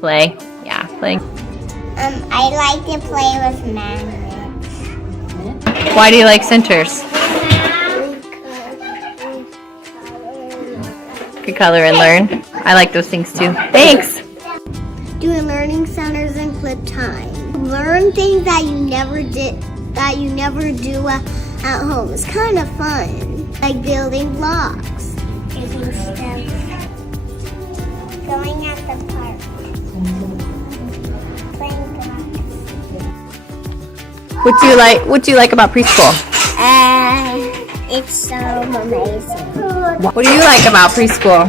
Play. Yeah, playing. I like to play with magnets. Why do you like centers? Could color and learn. I like those things too. Thanks. Doing learning centers in clip time. Learn things that you never do at home. It's kind of fun. Like building blocks. Using steps. Going at the park. Playing blocks. What do you like about preschool? It's so amazing. What do you like about preschool?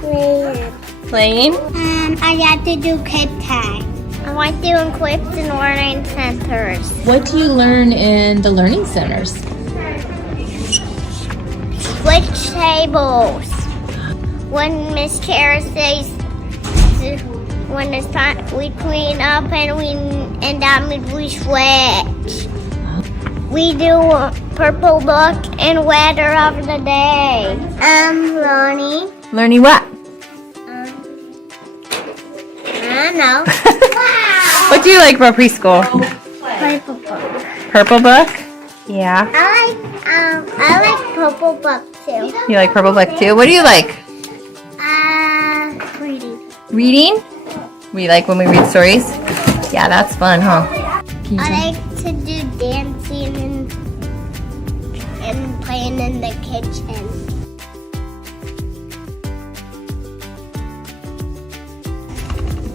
Playing. Playing? I got to do clip time. I like doing clips and learning centers. What do you learn in the learning centers? Switch tables. When Miss Kara says when it's time we clean up and that means we switch. We do purple book and weather of the day. Learning. Learning what? I don't know. What do you like about preschool? Purple book. Purple book? Yeah. I like purple book too. You like purple book too? What do you like? Reading. Reading? We like when we read stories? Yeah, that's fun, huh? I like to do dancing and playing in the kitchen.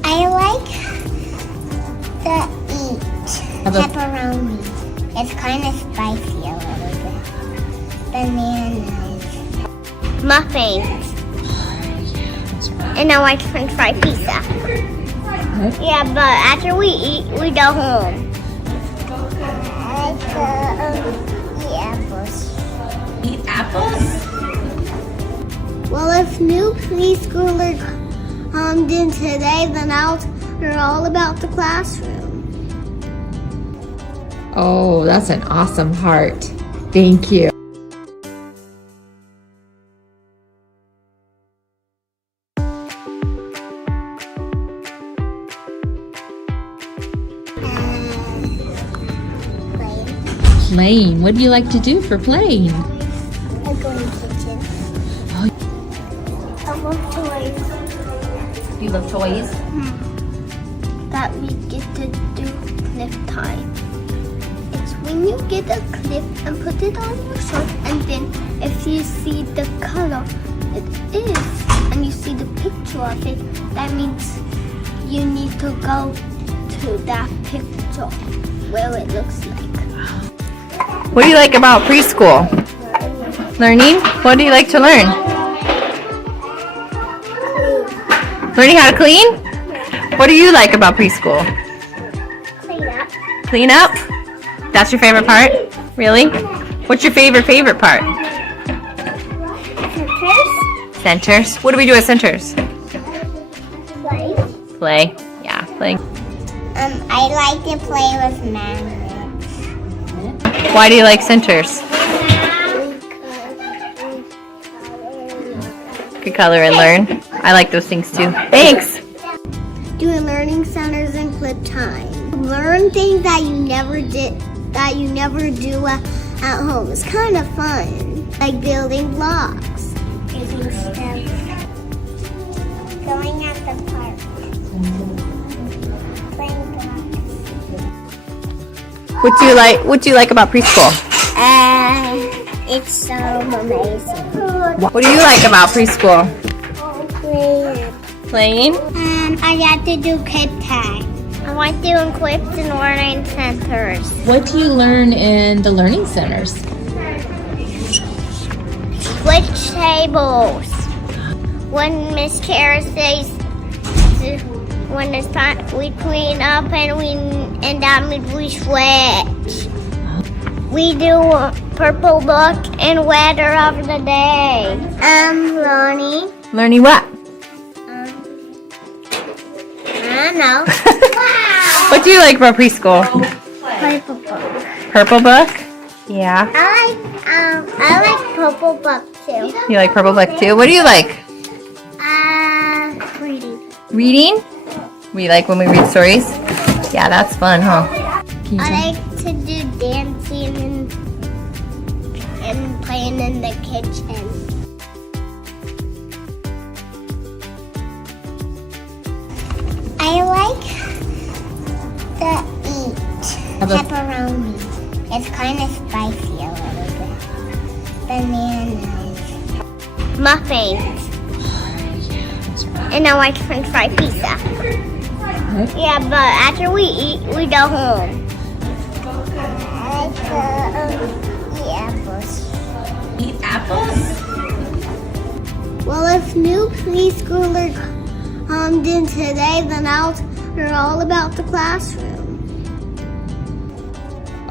I like to eat pepperoni. It's kind of spicy a little bit. Bananas. Muffins. And I like French fry pizza. Yeah, but after we eat, we go home. I like to eat apples. Eat apples? Well, if new preschooler comes in today, then I'll hear all about the classroom. Oh, that's an awesome heart. Thank you. Playing. What do you like to do for playing? I go in the kitchen. Oh. I love toys. You love toys? That we get to do clip time. It's when you get a clip and put it on your shirt, and then if you see the color it is, and you see the picture of it, that means you need to go to that picture where it looks like. What do you like about preschool? Learning? What do you like to learn? Learning how to clean? What do you like about preschool? Clean up. Clean up? That's your favorite part? Really? What's your favorite part? Centers. Centers? What do we do at centers? Play. Play. Yeah, playing. I like to play with magnets. Why do you like centers? Could color and learn. I like those things too. Thanks. Doing learning centers in clip time. Learn things that you never do at home. It's kind of fun. Like building blocks. Using steps. Going at the park. Playing blocks. What do you like about preschool? It's so amazing. What do you like about preschool? Playing. Playing? I got to do clip time. I like doing clips and learning centers. What do you learn in the learning centers? Switch tables. When Miss Kara says when it's time we clean up and that means we switch. We do purple book and weather of the day. Learning. Learning what? I don't know. What do you like about preschool? Purple book. Purple book? Yeah. I like purple book too. You like purple book too? What do you like? Reading. Reading? We like when we read stories? Yeah, that's fun, huh? I like to do dancing and playing in the kitchen. I like to eat pepperoni. It's kind of spicy a little bit. Bananas. Muffins. And I like French fry pizza. Yeah, but after we eat, we go home. I like to eat apples. Eat apples? Well, if new preschooler comes in today, then I'll hear all about the classroom.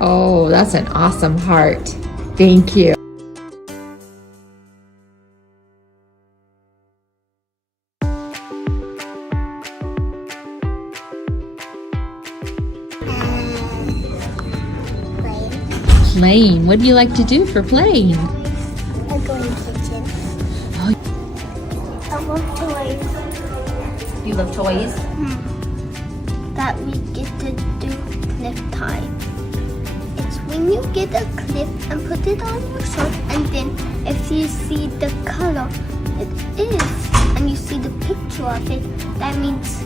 Oh, that's an awesome heart. Thank you. Playing. What do you like to do for playing? I go in the kitchen. Oh. I love toys. You love toys? That we get to do clip time. It's when you get a clip and put it on your shirt, and then if you see the color it is, and you see the picture of it, that means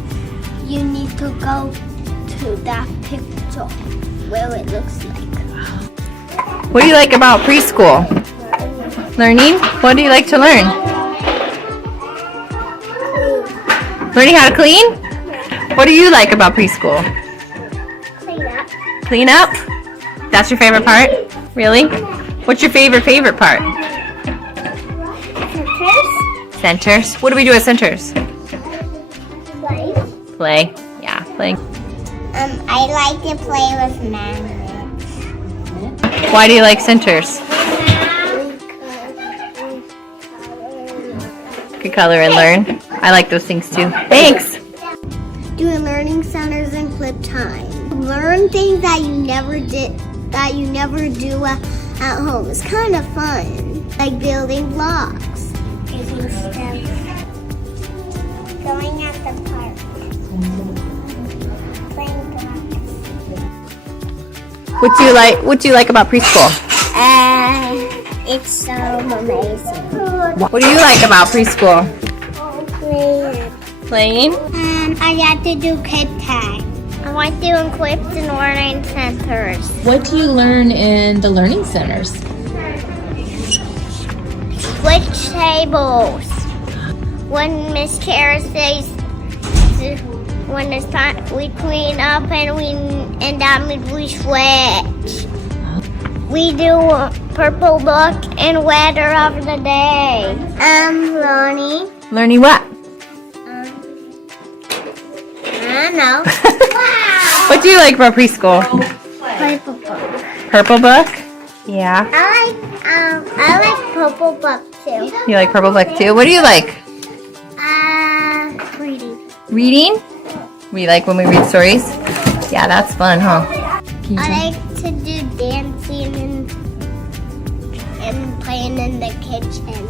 you need to go to that picture where it looks like. What do you like about preschool? Learning? What do you like to learn? Learning how to clean? What do you like about preschool? Clean up. Clean up? That's your favorite part? Really? What's your favorite part? Centers. Centers? What do we do at centers? Play. Play. Yeah, playing. I like to play with magnets. Why do you like centers? Could color and learn. I like those things too. Thanks. Doing learning centers and clip time. Learn things that you never do at home. It's kind of fun, like building blocks, using stuff, going at the park, playing blocks. What do you like about preschool? It's so amazing. What do you like about preschool? Playing. Playing? I got to do clip time. I like doing clips and learning centers. What do you learn in the learning centers? Switch tables. When Miss Kara says, when it's time, we clean up and that means we switch. We do purple book and weather of the day. Learning. Learning what? I don't know. What do you like about preschool? Purple book. Purple book? Yeah. I like purple book too. You like purple book too? What do you like? Reading. Reading? We like when we read stories? Yeah, that's fun, huh? I like to do dancing and playing in the kitchen.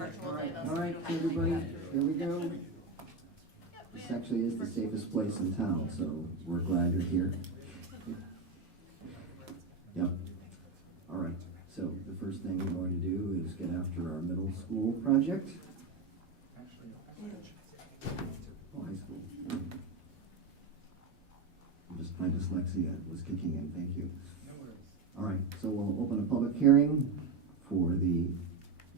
All right, everybody, here we go. This actually is the safest place in town, so we're glad you're here. Yep. All right, so the first thing we're going to do is get after our middle school project. Oh, high school. Just my dyslexia was kicking in, thank you. All right, so we'll open a public hearing for the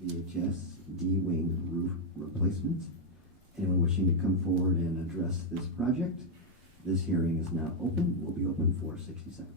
VHS D-wing roof replacement. Anyone wishing to come forward and address this project, this hearing is now open. Will be open for 60 seconds.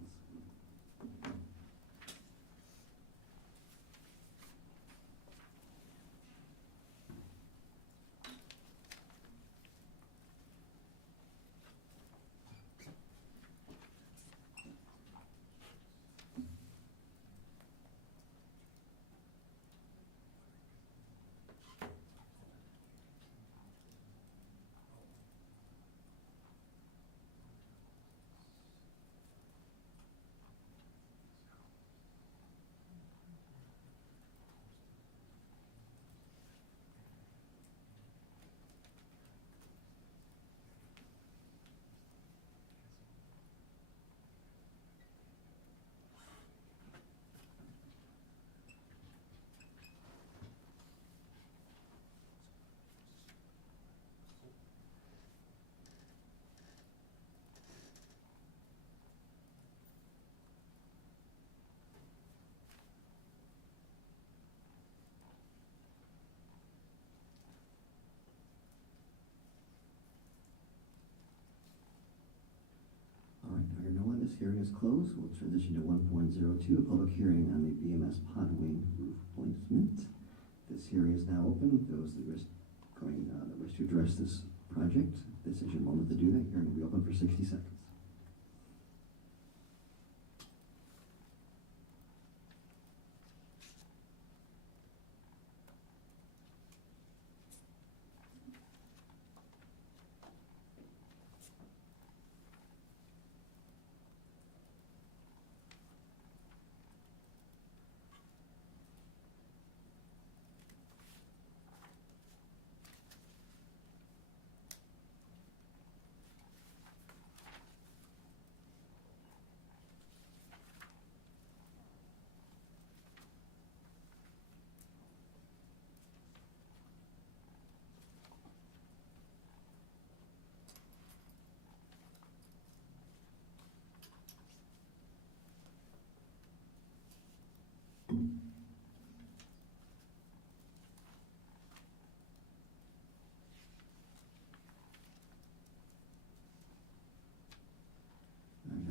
This hearing is closed. We'll transition to 1.02, a public hearing on the BMS pod wing roof replacement. This hearing is now open. Those that wish to address this project, this is your moment to do that. Hearing will be open for 60 seconds.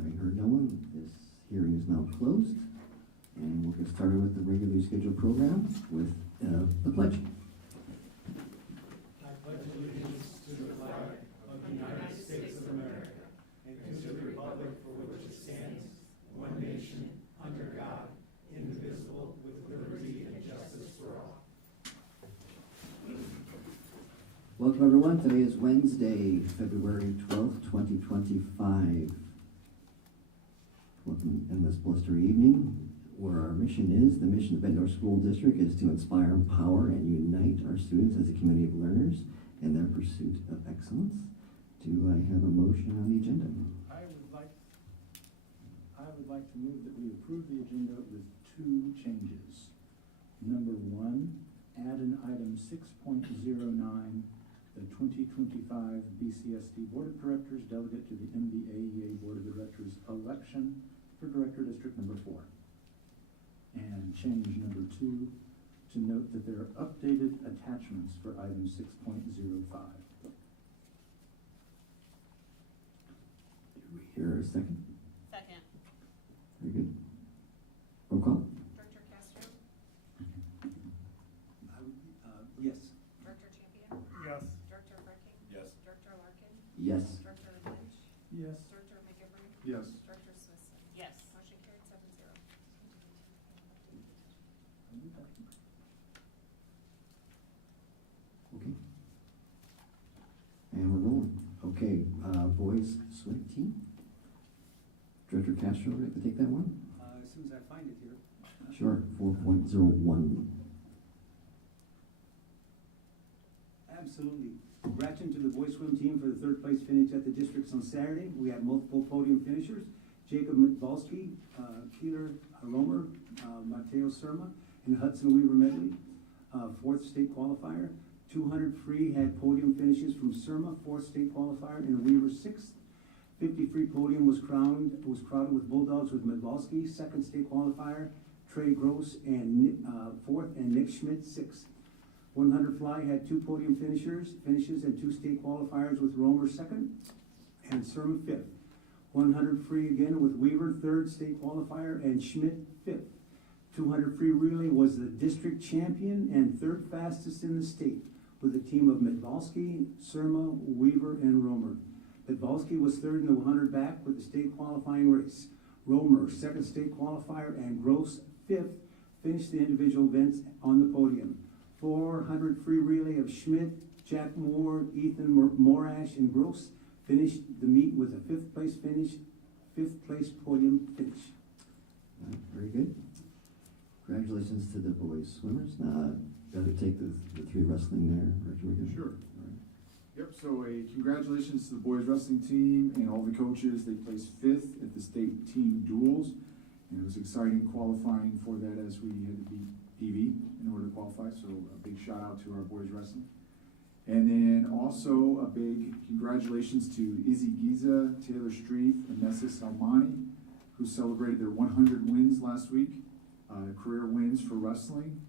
Having heard no one, this hearing is now closed, and we'll get started with the regularly scheduled program with the pledge. I pledge allegiance to the flag of the United States of America and to the republic for which it stands, one nation, under God, indivisible, with liberty and justice for all. Welcome everyone. Today is Wednesday, February 12th, 2025. Welcome in this blustery evening, where our mission is, the mission of Bettendorf School District is to inspire, empower, and unite our students as a community of learners in their pursuit of excellence. Do I have a motion on the agenda? I would like to move that we approve the agenda with two changes. Number one, add an item 6.09, the 2025 BCSD Board of Directors delegate to the MBAEA Board of Directors election for Director District number 4. And change number two, to note that there are updated attachments for item 6.05. Do we hear a second? Second. Very good. Roll call. Director Castro? Yes. Director Champion? Yes. Director Brecking? Yes. Director Larkin? Yes. Director Lynch? Yes. Director McGivern? Yes. Director Smithson? Yes. Motion carried 7-0. Okay. And we're rolling. Okay, boys swim team. Director Castro, would you like to take that one? As soon as I find it here. Sure, 4.01. Absolutely. Gratitude to the boys swim team for the third place finish at the districts on Saturday. We had multiple podium finishers. Jacob Mitvalski, Keeler Romer, Mateo Surma, and Hudson Weaver medley, fourth state qualifier. 200 free had podium finishes from Surma, fourth state qualifier, and Weaver sixth. 50 free podium was crowded with Bulldogs with Mitvalski, second state qualifier. Trey Gross and fourth, and Nick Schmidt sixth. 100 fly had 2 podium finishes and 2 state qualifiers with Romer second and Surma fifth. 100 free again with Weaver third state qualifier and Schmidt fifth. 200 free relay was the district champion and third fastest in the state with a team of Mitvalski, Surma, Weaver, and Romer. Mitvalski was third in the 100 back with the state qualifying race. Romer, second state qualifier, and Gross fifth finished the individual events on the podium. 400 free relay of Schmidt, Jack Moore, Ethan Morash, and Gross finished the meet with a fifth place podium finish. Very good. Congratulations to the boys swimmers. Better take the 3 wrestling there. Richard, we're good? Sure. All right. Yep, so congratulations to the boys wrestling team and all the coaches. They placed 5th at the state team duels, and it was exciting qualifying for that as we had to beat PV in order to qualify, so a big shout out to our boys wrestling. And then also a big congratulations to Izzy Giza, Taylor Street, and Nessa Salmani, who celebrated their 100 wins last week, career wins for wrestling.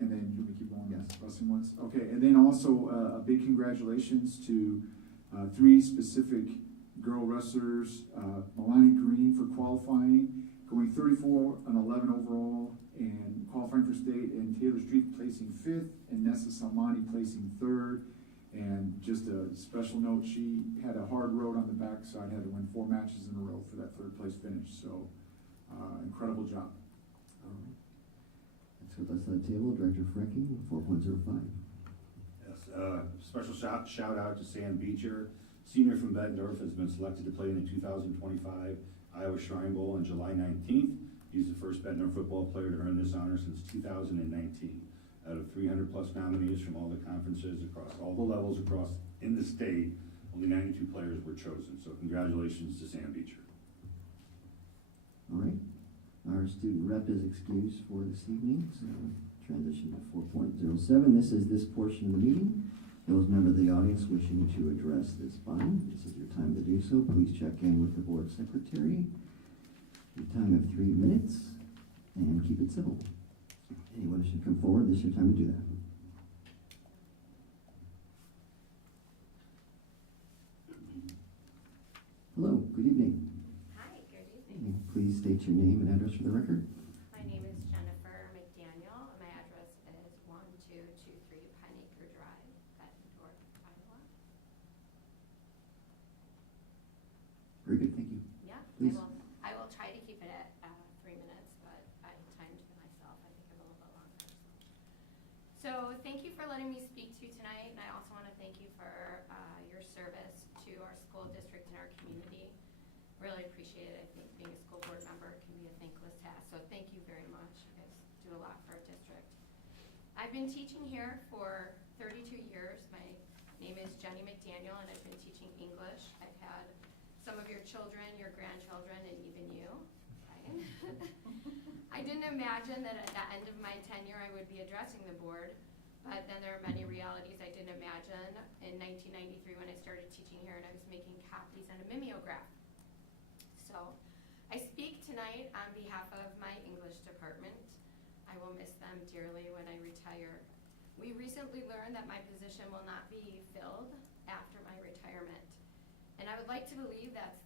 And then, do we keep going? Yes, wrestling ones. Okay, and then also a big congratulations to 3 specific girl wrestlers, Milani Green for qualifying, going 34 and 11 overall, and qualifying for state, and Taylor Street placing 5th, and Nessa Salmani placing 3rd. And just a special note, she had a hard road on the backside, had to win 4 matches in a row for that 3rd place finish. So, incredible job. All right. Next with us on the table, Director Frecky, 4.05. Yes, special shout out to Sam Beecher, senior from Bettendorf, has been selected to play in the 2025 Iowa Shrine Bowl on July 19th. He's the first Bettendorf football player to earn this honor since 2019. Out of 300 plus nominees from all the conferences across all the levels in the state, only 92 players were chosen. So congratulations to Sam Beecher. All right. Our student rep is excused for this evening, so transition to 4.07. This is this portion of the meeting. Those members of the audience wishing to address this body, this is your time to do so. Please check in with the board secretary. Your time of 3 minutes, and keep it civil. Anyone who should come forward, this is your time to do that. Hello, good evening. Hi, good evening. Please state your name and address for the record. My name is Jennifer McDaniel, and my address is 1223 Pine Acre Drive, Bettendorf, Iowa. Very good, thank you. Yeah, Please. I will try to keep it at 3 minutes, but I timed myself, I think, a little bit longer. So thank you for letting me speak to you tonight, and I also want to thank you for your service to our school district and our community. Really appreciate it. I think being a school board member can be a thankless task, so thank you very much. You guys do a lot for our district. I've been teaching here for 32 years. My name is Jenny McDaniel, and I've been teaching English. I've had some of your children, your grandchildren, and even you. Right? I didn't imagine that at the end of my tenure I would be addressing the board, but then there are many realities I didn't imagine in 1993 when I started teaching here and I was making copies and a mimeograph. So I speak tonight on behalf of my English department. I will miss them dearly when I retire. We recently learned that my position will not be filled after my retirement. And I would like to believe that's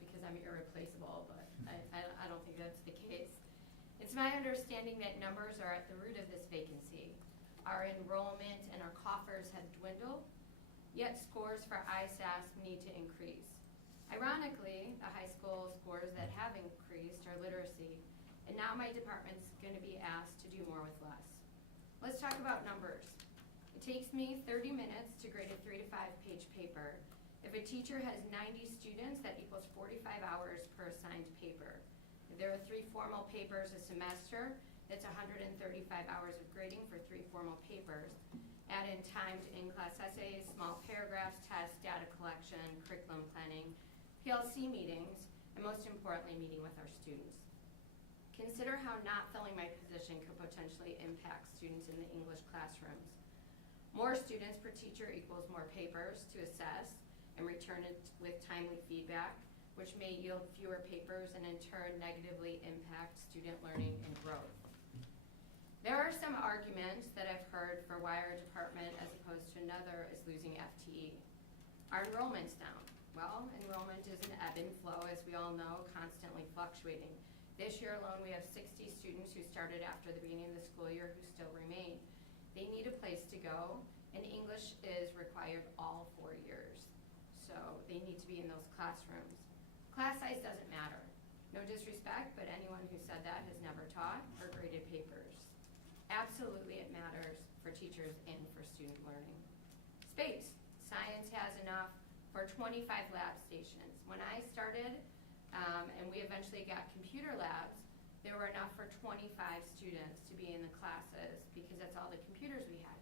because I'm irreplaceable, but I don't think that's the case. It's my understanding that numbers are at the root of this vacancy. Our enrollment and our coffers have dwindled, yet scores for ISAS need to increase. Ironically, the high school scores that have increased are literacy, and now my department's going to be asked to do more with less. Let's talk about numbers. It takes me 30 minutes to grade a 3 to 5 page paper. If a teacher has 90 students, that equals 45 hours per assigned paper. If there are 3 formal papers a semester, that's 135 hours of grading for 3 formal papers. Add in timed in-class essays, small paragraphs, tests, data collection, curriculum planning, PLC meetings, and most importantly, meeting with our students. Consider how not filling my position could potentially impact students in the English classrooms. More students per teacher equals more papers to assess and return it with timely feedback, which may yield fewer papers and in turn negatively impact student learning and growth. There are some arguments that I've heard for why our department, as opposed to another, is losing FTE. Our enrollment's down. Well, enrollment is an ebb and flow, as we all know, constantly fluctuating. This year alone, we have 60 students who started after the beginning of the school year who still remain. They need a place to go, and English is required all 4 years. So they need to be in those classrooms. Class size doesn't matter. No disrespect, but anyone who said that has never taught or graded papers. Absolutely it matters for teachers and for student learning. Space. Science has enough for 25 lab stations. When I started, and we eventually got computer labs, there were enough for 25 students to be in the classes because that's all the computers we had.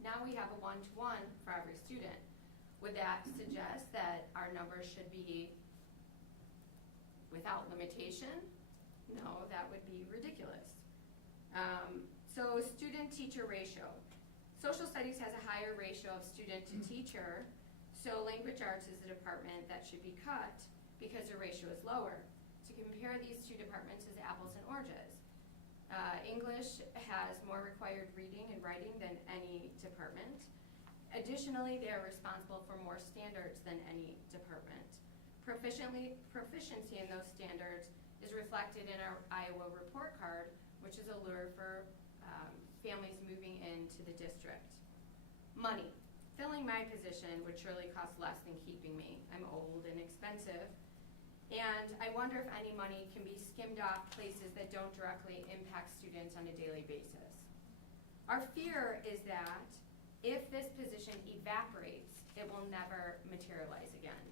Now we have a one-to-one for every student. Would that suggest that our numbers should be without limitation? No, that would be ridiculous. So student-teacher ratio. Social studies has a higher ratio of student to teacher, so language arts is a department that should be cut because the ratio is lower. To compare these two departments is apples and oranges. English has more required reading and writing than any department. Additionally, they are responsible for more standards than any department. Proficiency in those standards is reflected in our Iowa report card, which is a lure for families moving into the district. Money. Filling my position would surely cost less than keeping me. I'm old and expensive. And I wonder if any money can be skimmed off places that don't directly impact students on a daily basis. Our fear is that if this position evaporates, it will never materialize again.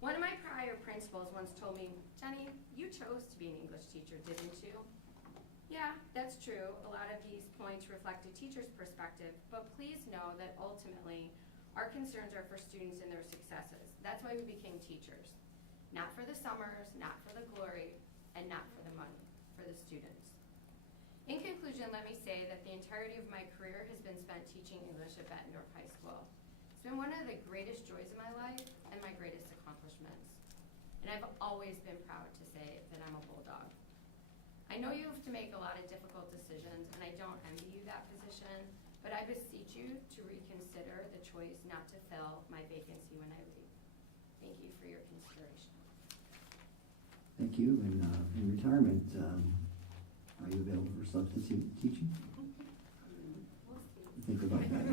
One of my prior principals once told me, "Jenny, you chose to be an English teacher, didn't you?" Yeah, that's true. A lot of these points reflect a teacher's perspective, but please know that ultimately our concerns are for students and their successes. That's why we became teachers. Not for the summers, not for the glory, and not for the money, for the students. In conclusion, let me say that the entirety of my career has been spent teaching English at Bettendorf High School. It's been one of the greatest joys of my life and my greatest accomplishments. And I've always been proud to say that I'm a bulldog. I know you have to make a lot of difficult decisions, and I don't envy you that position, but I beseech you to reconsider the choice not to fill my vacancy when I leave. Thank you for your consideration. Thank you. And in retirement, are you available for substitute teaching? We'll see. Think about that.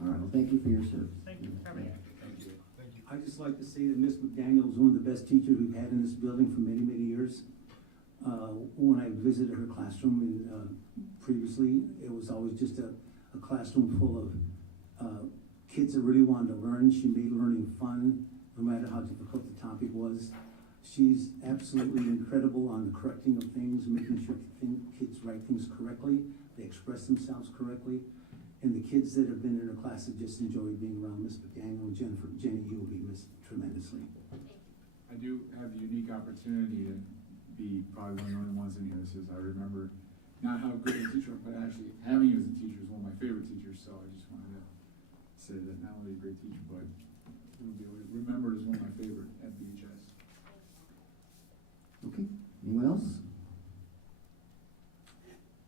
All right. Well, thank you for your service. Thank you for coming. I'd just like to say that Ms. McDaniel is one of the best teachers we've had in this building for many, many years. When I visited her classroom previously, it was always just a classroom full of kids that really wanted to learn. She made learning fun, no matter how difficult the topic was. She's absolutely incredible on the correcting of things, making sure kids write things correctly, they express themselves correctly. And the kids that have been in her class have just enjoyed being around Ms. McDaniel and Jennifer. Jenny, you will be missed tremendously. I do have the unique opportunity to be probably one of the only ones in here that says I remember not how good a teacher, but actually having you as a teacher is one of my favorite teachers. So I just wanted to say that not only a great teacher, but will be remembered as one of my favorite at BHS. Okay. Anyone else?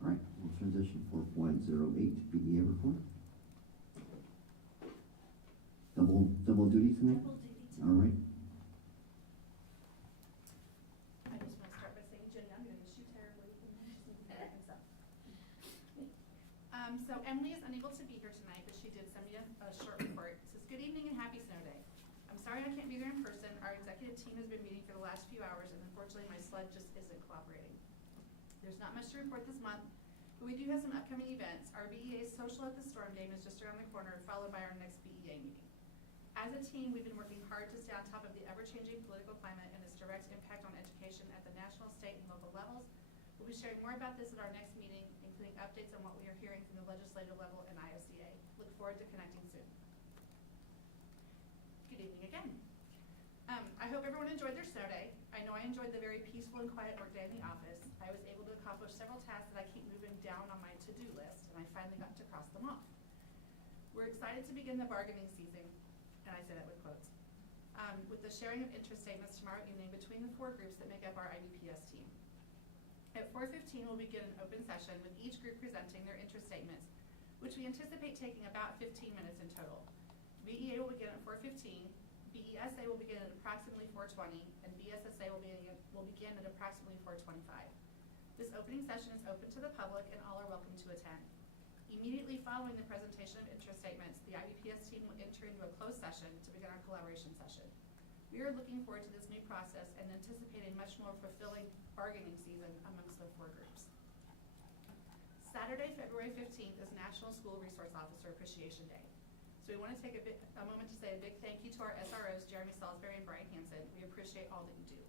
All right. We'll transition 4.08 BEA report. Double duty tonight? All right. I just want to start by saying, Jenny, I'm going to miss you terribly. So Emily is unable to be here tonight, but she did send me a short report. It says, "Good evening and happy snow day. I'm sorry I can't be there in person. Our executive team has been meeting for the last few hours, and unfortunately my sled just isn't cooperating. There's not much to report this month, but we do have some upcoming events. Our BEA Social at the Storm Game is just around the corner, followed by our next BEA meeting. As a team, we've been working hard to stay on top of the ever-changing political climate and its direct impact on education at the national, state, and local levels. We'll be sharing more about this at our next meeting, including updates on what we are hearing from the legislative level and IOCA. Look forward to connecting soon. Good evening again. I hope everyone enjoyed their snow day. I know I enjoyed the very peaceful and quiet work day in the office. I was able to accomplish several tasks that I keep moving down on my to-do list, and I finally got to cross them off. We're excited to begin the bargaining season, and I say that with quotes, with the sharing of interest statements tomorrow evening between the 4 groups that make up our IBPS team. At 4:15, we'll begin an open session with each group presenting their interest statements, which we anticipate taking about 15 minutes in total. VEA will begin at 4:15, BESA will begin at approximately 4:20, and BSSA will begin at approximately 4:25. This opening session is open to the public and all are welcome to attend. Immediately following the presentation of interest statements, the IBPS team will enter into a closed session to begin our collaboration session. We are looking forward to this new process and anticipate a much more fulfilling bargaining season amongst the 4 groups. Saturday, February 15th is National School Resource Officer Appreciation Day. So we want to take a moment to say a big thank you to our SROs, Jeremy Salisbury and Brian Hansen. We appreciate all that you do.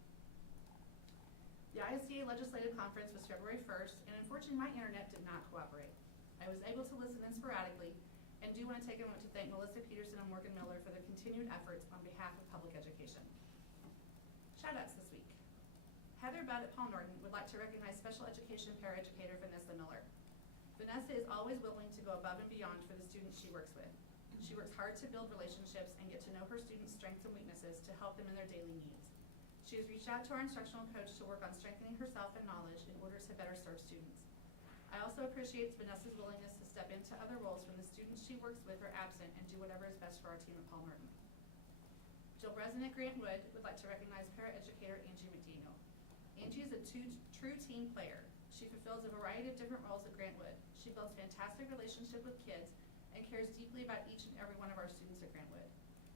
The ISDA Legislative Conference was February 1st, and unfortunately my internet did not cooperate. I was able to listen in sporadically, and do want to take a moment to thank Melissa Peterson and Morgan Miller for their continued efforts on behalf of public education. Shout-outs this week. Heather Bett at Paul Norton would like to recognize special education paraeducator Vanessa Miller. Vanessa is always willing to go above and beyond for the students she works with. She works hard to build relationships and get to know her students' strengths and weaknesses to help them in their daily needs. She has reached out to our instructional coach to work on strengthening herself and knowledge in order to better serve students. I also appreciate Vanessa's willingness to step into other roles when the students she works with are absent and do whatever is best for our team at Paul Norton. Jill Breslin at Grant Wood would like to recognize paraeducator Angie McDaniel. Angie is a true team player. She fulfills a variety of different roles at Grant Wood. She builds fantastic relationships with kids and cares deeply about each and every one of our students at Grant Wood.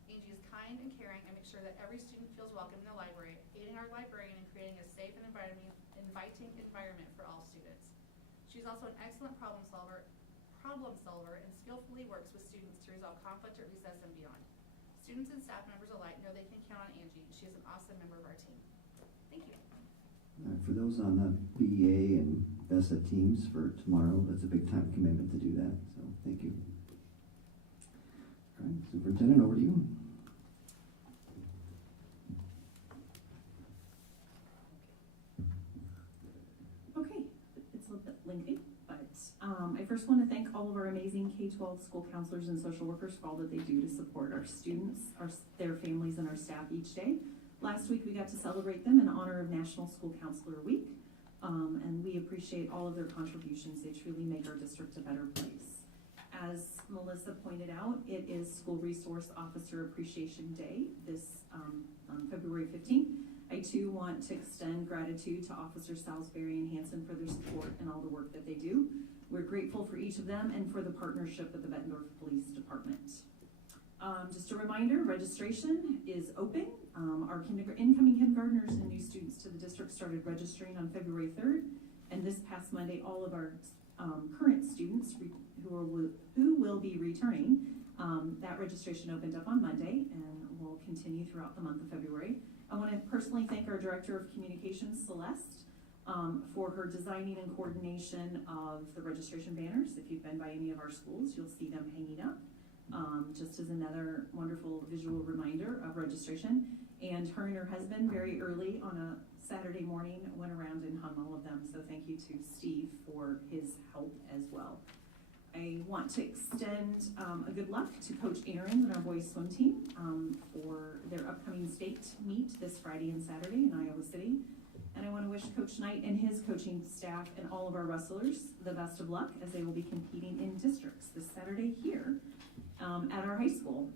Angie is kind and caring and makes sure that every student feels welcome in the library, aiding our librarian in creating a safe and inviting environment for all students. She's also an excellent problem solver and skillfully works with students to resolve conflict at recess and beyond. Students and staff members alike know they can count on Angie. She is an awesome member of our team. Thank you. For those on the BEA and VESA teams for tomorrow, that's a big time commitment to do that, so thank you. All right, Superintendent, over to you. Okay, it's a little bit lengthy, but I first want to thank all of our amazing K-12 school counselors and social workers for all that they do to support our students, their families, and our staff each day. Last week we got to celebrate them in honor of National School Counselor Week, and we appreciate all of their contributions. They truly make our district a better place. As Melissa pointed out, it is School Resource Officer Appreciation Day this on February 15th. I too want to extend gratitude to Officers Salisbury and Hansen for their support and all the work that they do. We're grateful for each of them and for the partnership with the Bettendorf Police Department. Just a reminder, registration is open. Our incoming kindergartners and new students to the district started registering on February 3rd, and this past Monday, all of our current students who will be returning, that registration opened up on Monday and will continue throughout the month of February. I want to personally thank our Director of Communications, Celeste, for her designing and coordination of the registration banners. If you've been by any of our schools, you'll see them hanging up, just as another wonderful visual reminder of registration. And her and her husband, very early on a Saturday morning, went around and hung all of them. So thank you to Steve for his help as well. I want to extend a good luck to Coach Aaron and our boys swim team for their upcoming state meet this Friday and Saturday in Iowa City. And I want to wish Coach Knight and his coaching staff and all of our wrestlers the best of luck as they will be competing in districts this Saturday here at our high school.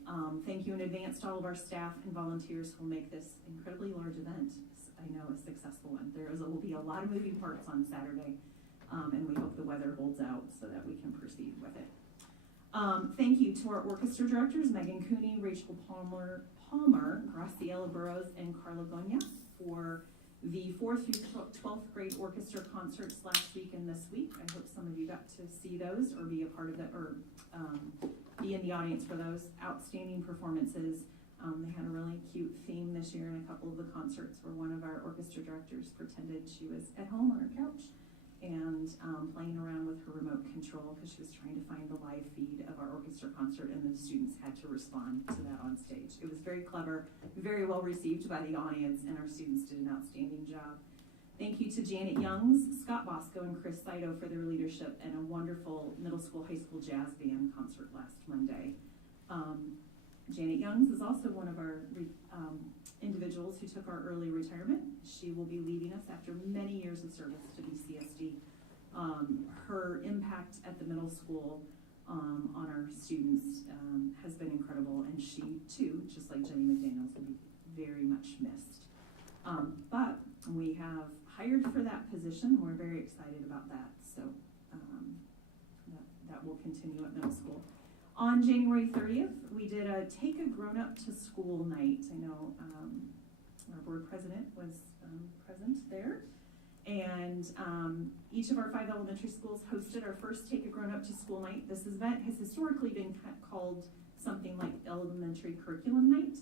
Thank you in advance to all of our staff and volunteers who will make this incredibly large event, I know, a successful one. There will be a lot of moving parts on Saturday. And we hope the weather holds out so that we can proceed with it. Thank you to our orchestra directors, Megan Cooney, Rachel Palmer, Graciela Burrows, and Carla Gonya for the 4th through 12th grade orchestra concerts last week and this week. I hope some of you got to see those or be a part of that, or be in the audience for those outstanding performances. They had a really cute theme this year in a couple of the concerts where one of our orchestra directors pretended she was at home on her couch and playing around with her remote control because she was trying to find the live feed of our orchestra concert, and the students had to respond to that on stage. It was very clever, very well received by the audience, and our students did an outstanding job. Thank you to Janet Youngs, Scott Bosco, and Chris Saito for their leadership and a wonderful middle school, high school jazz band concert last Monday. Janet Youngs is also one of our individuals who took our early retirement. She will be leaving us after many years of service to BCSD. Her impact at the middle school on our students has been incredible, and she too, just like Jenny McDaniels, will be very much missed. But we have hired for that position. We're very excited about that, so that will continue at middle school. On January 30th, we did a Take a Grown-Up to School night. I know our board president was present there. And each of our 5 elementary schools hosted our first Take a Grown-Up to School night. This event has historically been called something like Elementary Curriculum Night.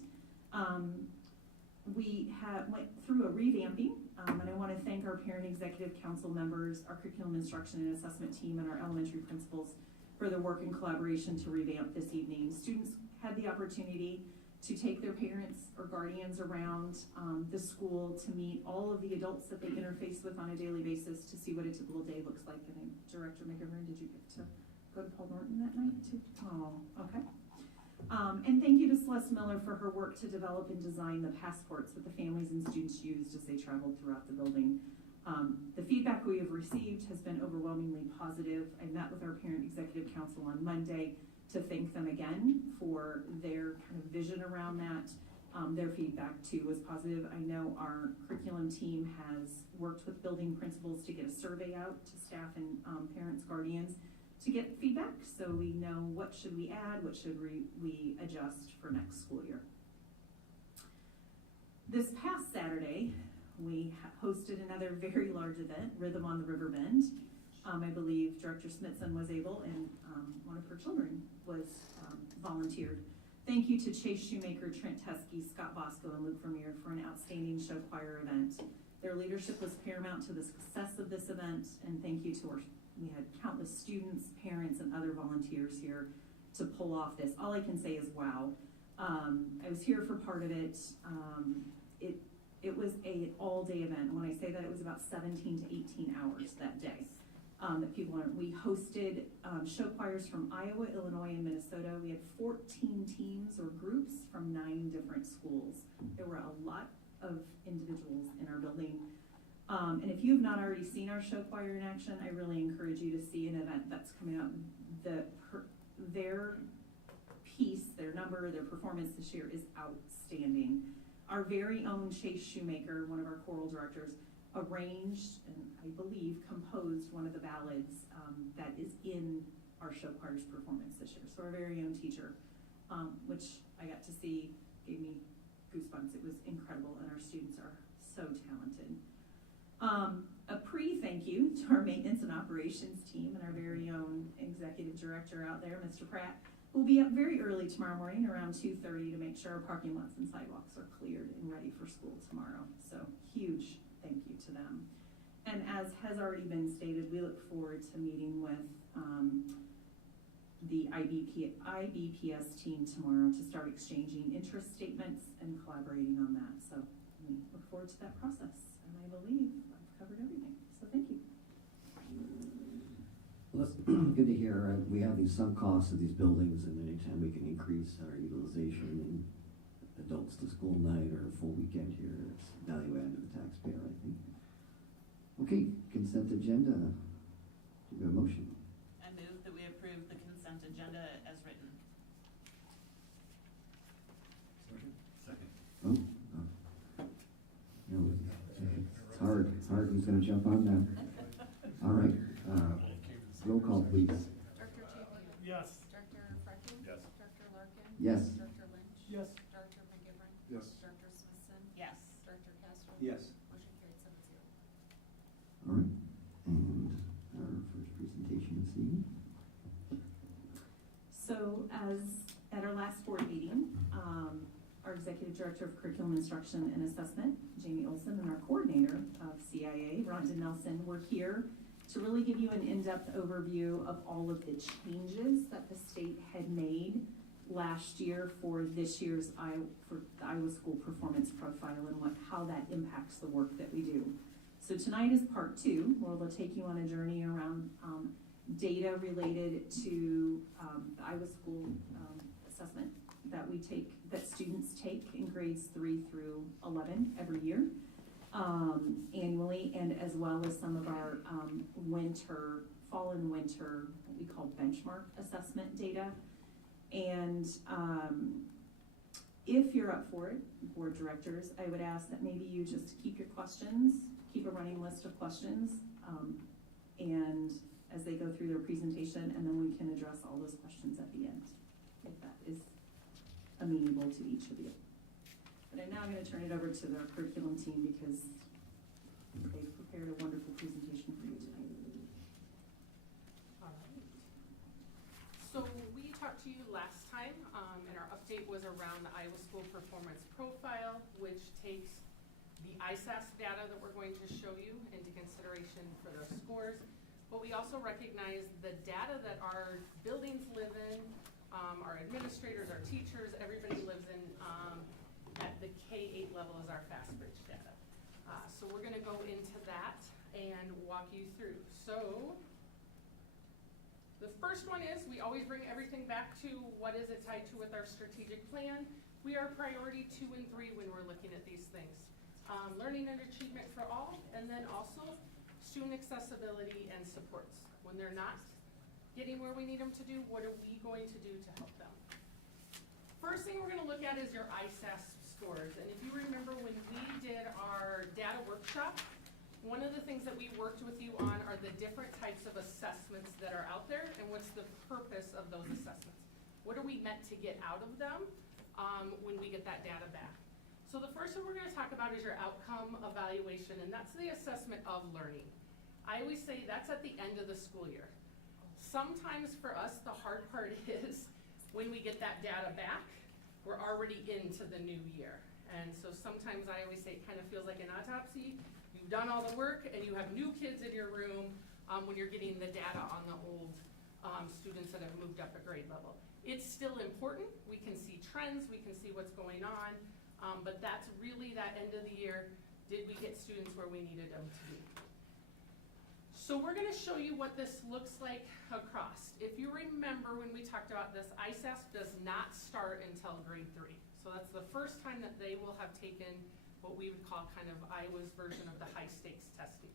We went through a revamping, and I want to thank our Parent Executive Council members, our Curriculum Instruction and Assessment team, and our elementary principals for their work and collaboration to revamp this evening. Students had the opportunity to take their parents or guardians around the school to meet all of the adults that they interface with on a daily basis to see what a typical day looks like. And Director McGovern, did you get to go to Paul Norton that night too? Oh, okay. And thank you to Celeste Miller for her work to develop and design the passports that the families and students used as they traveled throughout the building. The feedback we have received has been overwhelmingly positive. I met with our Parent Executive Council on Monday to thank them again for their kind of vision around that. Their feedback too was positive. I know our curriculum team has worked with building principals to get a survey out to staff and parents, guardians to get feedback, so we know what should we add, what should we adjust for next school year. This past Saturday, we hosted another very large event, Rhythm on the River Bend. I believe Director Smithson was able, and one of her children was volunteered. Thank you to Chase Shoemaker, Trent Teskey, Scott Bosco, and Luke Vermeer for an outstanding show choir event. Their leadership was paramount to the success of this event, and thank you to we had countless students, parents, and other volunteers here to pull off this. All I can say is wow. I was here for part of it. It was an all-day event. When I say that, it was about 17 to 18 hours that day that people learned. We hosted show choirs from Iowa, Illinois, and Minnesota. We had 14 teams or groups from 9 different schools. There were a lot of individuals in our building. And if you have not already seen our show choir in action, I really encourage you to see an event that's coming up. Their piece, their number, their performance this year is outstanding. Our very own Chase Shoemaker, one of our choral directors, arranged and I believe composed one of the ballads that is in our show choir's performance this year. So our very own teacher, which I got to see, gave me goosebumps. It was incredible, and our students are so talented. A pre-thank you to our maintenance and operations team and our very own executive director out there, Mr. Pratt, who will be up very early tomorrow morning around 2:30 to make sure our parking lots and sidewalks are cleared and ready for school tomorrow. So huge thank you to them. And as has already been stated, we look forward to meeting with the IBPS team tomorrow to start exchanging interest statements and collaborating on that. So we look forward to that process. And I believe I've covered everything. So thank you. Well, that's good to hear. We have these sunk costs of these buildings, and anytime we can increase our utilization and adults to school night or a full weekend here, it's value add to the taxpayer, I think. Okay, consent agenda. Do we have a motion? I move that we approve the consent agenda as written. Second. Oh, you know, it's hard. It's hard. Who's going to jump on that? All right. Roll call, please. Director Champion? Yes. Director Franklin? Yes. Director Larkin? Yes. Director Lynch? Yes. Director McGivern? Yes. Director Smithson? Yes. Director Castro? Yes. Motion carried 7-0. All right. And our first presentation this evening. So as at our last board meeting, our Executive Director of Curriculum Instruction and Assessment, Jamie Olson, and our Coordinator of CIA, Rhonda Nelson, were here to really give you an in-depth overview of all of the changes that the state had made last year for this year's for the Iowa School Performance Profile and how that impacts the work that we do. So tonight is part 2, where we'll take you on a journey around data related to the Iowa School assessment that students take in grades 3 through 11 every year, annually, and as well as some of our fall and winter, what we call benchmark assessment data. And if you're up for it, board directors, I would ask that maybe you just keep a running list of questions, and as they go through their presentation, and then we can address all those questions at the end, if that is amenable to each of you. But I'm now going to turn it over to the curriculum team because they've prepared a wonderful presentation for you tonight. All right. So we talked to you last time, and our update was around the Iowa School Performance Profile, which takes the ISAS data that we're going to show you into consideration for those scores. But we also recognize the data that our buildings live in, our administrators, our teachers, everybody lives in at the K-8 level is our FastBridge data. So we're gonna go into that and walk you through. So the first one is, we always bring everything back to what is it tied to with our strategic plan. We are priority 2 and 3 when we're looking at these things. Learning and achievement for all, and then also student accessibility and supports. When they're not getting where we need them to do, what are we going to do to help them? First thing we're gonna look at is your ISAS scores. And if you remember when we did our data workshop, one of the things that we worked with you on are the different types of assessments that are out there and what's the purpose of those assessments. What are we meant to get out of them when we get that data back? So the first one we're gonna talk about is your outcome evaluation, and that's the assessment of learning. I always say that's at the end of the school year. Sometimes for us, the hard part is when we get that data back, we're already into the new year. And so sometimes I always say it kind of feels like an autopsy. You've done all the work and you have new kids in your room when you're getting the data on the old students that have moved up a grade level. It's still important. We can see trends, we can see what's going on, but that's really that end of the year. Did we get students where we needed them to be? So we're gonna show you what this looks like across. If you remember when we talked about this, ISAS does not start until grade 3. So that's the first time that they will have taken what we would call kind of Iowa's version of the high stakes testing.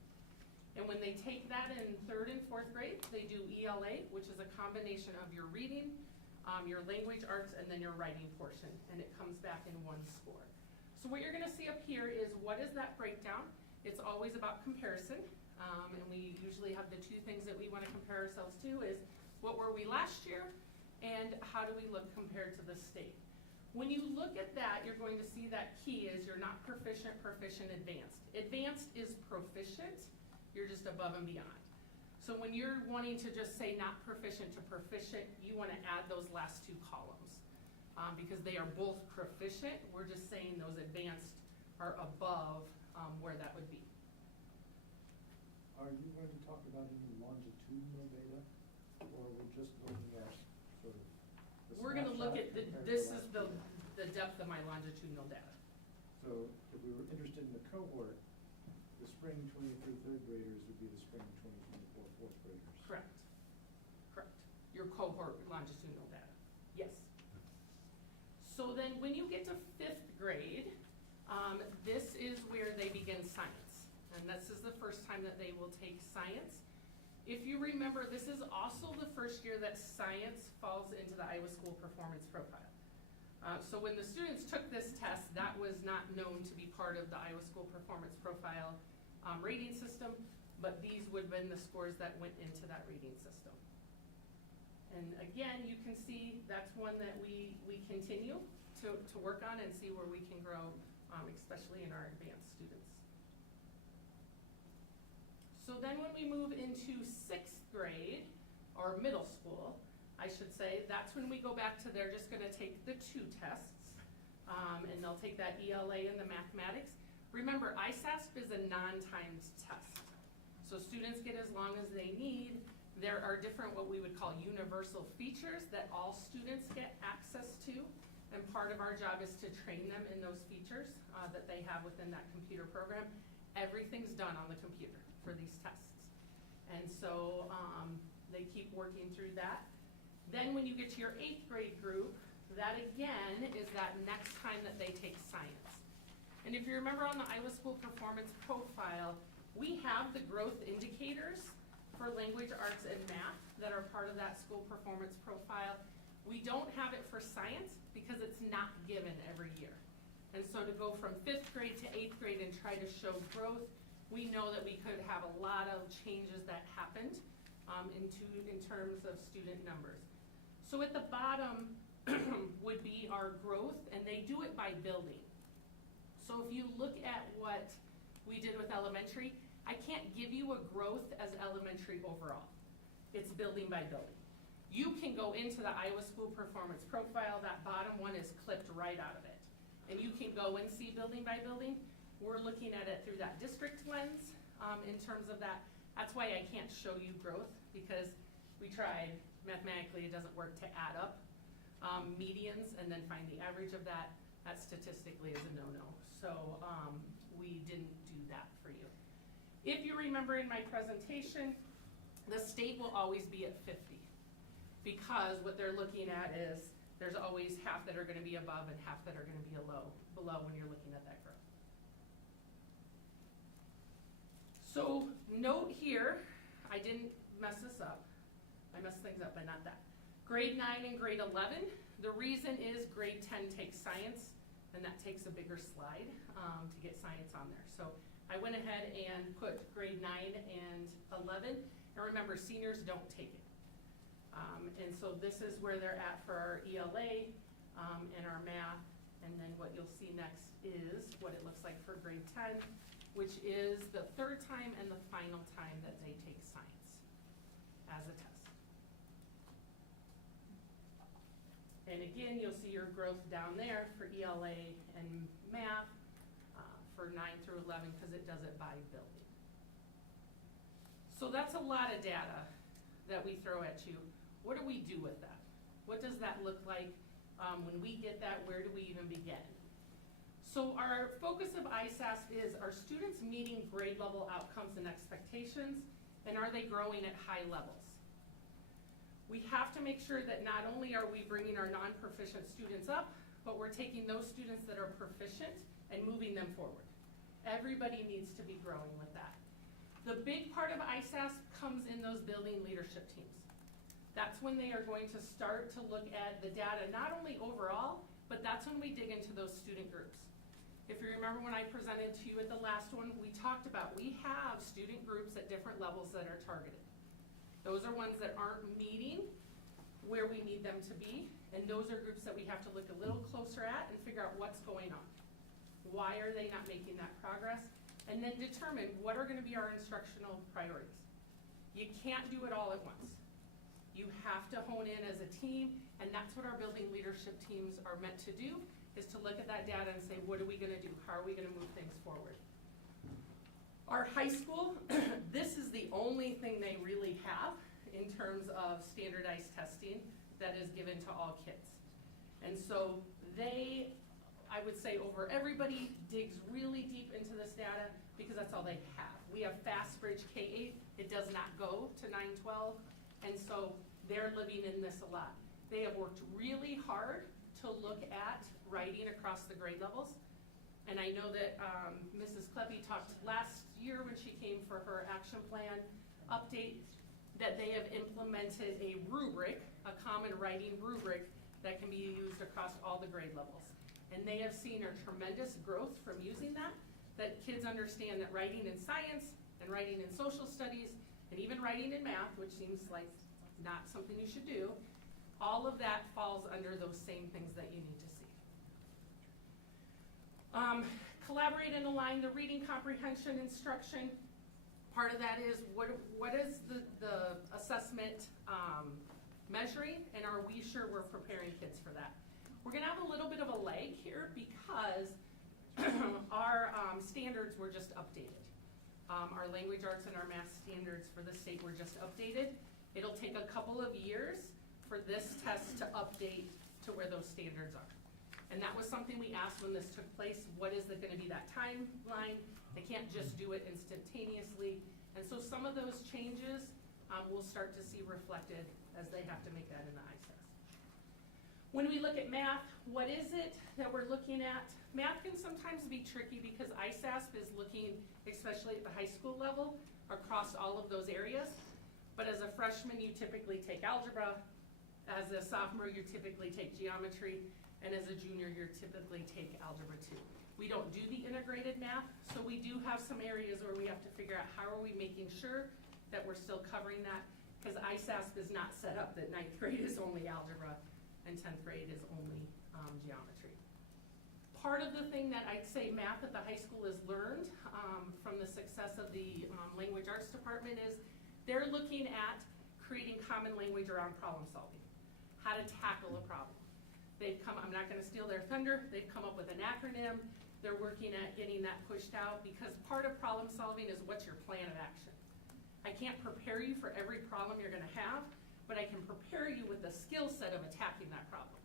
And when they take that in 3rd and 4th grade, they do ELA, which is a combination of your reading, your language arts, and then your writing portion, and it comes back in 1 score. So what you're gonna see up here is what is that breakdown? It's always about comparison. And we usually have the 2 things that we want to compare ourselves to is what were we last year and how do we look compared to the state. When you look at that, you're going to see that key is you're not proficient, proficient, advanced. Advanced is proficient, you're just above and beyond. So when you're wanting to just say not proficient to proficient, you want to add those last 2 columns because they are both proficient. We're just saying those advanced are above where that would be. Are you going to talk about any longitudinal data, or are we just looking at sort of the We're gonna look at, snapshot this compared is to the depth of my longitudinal data. So if we were interested in the cohort, the spring 23 3rd graders would be the spring 2024 4th graders. Correct. Correct. Your cohort longitudinal data. Yes. So then when you get to 5th grade, this is where they begin science. And this is the first time that they will take science. If you remember, this is also the first year that science falls into the Iowa School Performance Profile. So when the students took this test, that was not known to be part of the Iowa School Performance Profile rating system, but these would have been the scores that went into that rating system. And again, you can see that's one that we continue to work on and see where we can grow, especially in our advanced students. So then when we move into 6th grade, or middle school, I should say, that's when we go back to they're just gonna take the 2 tests, and they'll take that ELA and the mathematics. Remember, ISASP is a non-timed test. So students get as long as they need. There are different, what we would call universal features that all students get access to. And part of our job is to train them in those features that they have within that computer program. Everything's done on the computer for these tests. And so they keep working through that. Then when you get to your 8th grade group, that again is that next time that they take science. And if you remember on the Iowa School Performance Profile, we have the growth indicators for language, arts, and math that are part of that school performance profile. We don't have it for science because it's not given every year. And so to go from 5th grade to 8th grade and try to show growth, we know that we could have a lot of changes that happened in terms of student numbers. So at the bottom would be our growth, and they do it by building. So if you look at what we did with elementary, I can't give you a growth as elementary overall. It's building by building. You can go into the Iowa School Performance Profile, that bottom one is clipped right out of it. And you can go and see building by building. We're looking at it through that district lens in terms of that. That's why I can't show you growth, because we tried, mathematically it doesn't work to add up medians and then find the average of that. That statistically is a no-no. So we didn't do that for you. If you remember in my presentation, the state will always be at 50, because what they're looking at is there's always half that are going to be above and half that are going to be below when you're looking at that growth. So note here, I didn't mess this up. I messed things up, but not that. Grade 9 and grade 11, the reason is grade 10 takes science, and that takes a bigger slide to get science on there. So I went ahead and put grade 9 and 11, and remember, seniors don't take it. And so this is where they're at for our ELA and our math, and then what you'll see next is what it looks like for grade 10, which is the 3rd time and the final time that they take science as a test. And again, you'll see your growth down there for ELA and math for 9 through 11, because it does it by building. So that's a lot of data that we throw at you. What do we do with that? What does that look like when we get that? Where do we even begin? So our focus of ISAS is, are students meeting grade level outcomes and expectations, and are they growing at high levels? We have to make sure that not only are we bringing our non-proficient students up, but we're taking those students that are proficient and moving them forward. Everybody needs to be growing with that. The big part of ISAS comes in those building leadership teams. That's when they are going to start to look at the data, not only overall, but that's when we dig into those student groups. If you remember when I presented to you at the last one, we talked about we have student groups at different levels that are targeted. Those are ones that aren't meeting where we need them to be, and those are groups that we have to look a little closer at and figure out what's going on. Why are they not making that progress? And then determine what are going to be our instructional priorities. You can't do it all at once. You have to hone in as a team, and that's what our building leadership teams are meant to do, is to look at that data and say, what are we gonna do? How are we gonna move things forward? Our high school, this is the only thing they really have in terms of standardized testing that is given to all kids. And so they, I would say over everybody, digs really deep into this data because that's all they have. We have FastBridge K-8, it does not go to 9-12, and so they're living in this a lot. They have worked really hard to look at writing across the grade levels. And I know that Mrs. Kleppe talked last year when she came for her action plan update that they have implemented a rubric, a common writing rubric that can be used across all the grade levels. And they have seen a tremendous growth from using that kids understand that writing in science and writing in social studies and even writing in math, which seems like not something you should do, all of that falls under those same things that you need to see. Collaborate and align the reading comprehension instruction. Part of that is what is the assessment measuring, and are we sure we're preparing kids for that? We're gonna have a little bit of a lag here because our standards were just updated. Our language arts and our math standards for the state were just updated. It'll take a couple of years for this test to update to where those standards are. And that was something we asked when this took place. What is gonna be that timeline? They can't just do it instantaneously. And so some of those changes we'll start to see reflected as they have to make that in the ISAS. When we look at math, what is it that we're looking at? Math can sometimes be tricky because ISASP is looking, especially at the high school level, across all of those areas. But as a freshman, you typically take algebra. As a sophomore, you typically take geometry. And as a junior, you typically take algebra 2. We don't do the integrated math, so we do have some areas where we have to figure out how are we making sure that we're still covering that, because ISASP is not set up that 9th grade is only algebra and 10th grade is only geometry. Part of the thing that I'd say math at the high school has learned from the success of the language arts department is they're looking at creating common language around problem solving, how to tackle a problem. They've come, I'm not gonna steal their thunder, they've come up with an acronym. They're working at getting that pushed out because part of problem solving is what's your plan of action. I can't prepare you for every problem you're gonna have, but I can prepare you with the skill set of attacking that problem.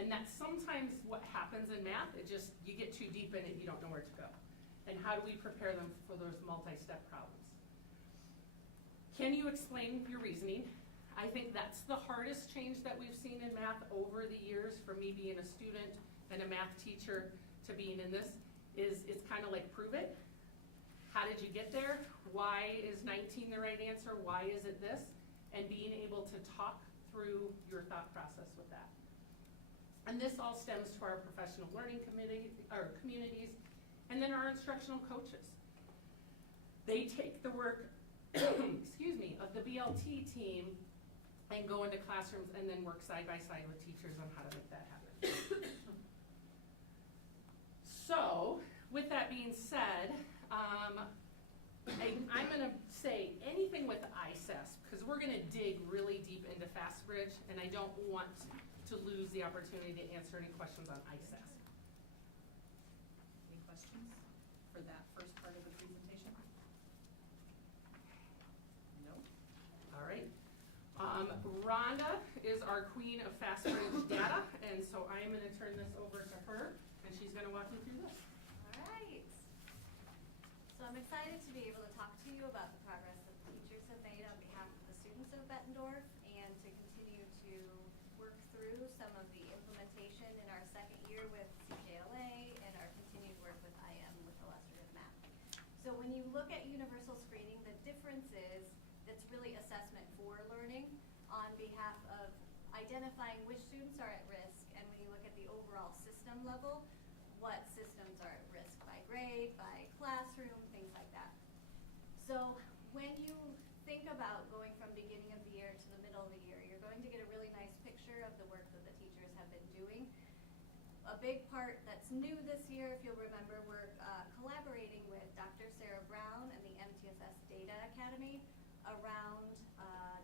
And that's sometimes what happens in math. It just, you get too deep in it, you don't know where to go. And how do we prepare them for those multi-step problems? Can you explain your reasoning? I think that's the hardest change that we've seen in math over the years, from me being a student and a math teacher to being in this, is it's kind of like prove it. How did you get there? Why is 19 the right answer? Why is it this? And being able to talk through your thought process with that. And this all stems to our professional learning community, or communities, and then our instructional coaches. They take the work, excuse me, of the BLT team and go into classrooms and then work side by side with teachers on how to make that happen. So, with that being said, I'm gonna say anything with ISASP, because we're gonna dig really deep into FastBridge, and I don't want to lose the opportunity to answer any questions on ISASP. Any questions for that first part of the presentation? No? All right. Rhonda is our queen of FastBridge data, and so I am gonna turn this over to her, and she's gonna walk you through this. All right. So I'm excited to be able to talk to you about the progress that the teachers have made on behalf of the students of Bettendorf, and to continue to work through some of the implementation in our second year with CKLA and our continued work with IM with illustrative math. So when you look at universal screening, the difference is that's really assessment for learning on behalf of identifying which students are at risk, and when you look at the overall system level, what systems are at risk by grade, by classroom, things like that. So when you think about going from beginning of the year to the middle of the year, you're going to get a really nice picture of the work that the teachers have been doing. A big part that's new this year, if you'll remember, we're collaborating with Dr. Sarah Brown and the MTSS Data Academy around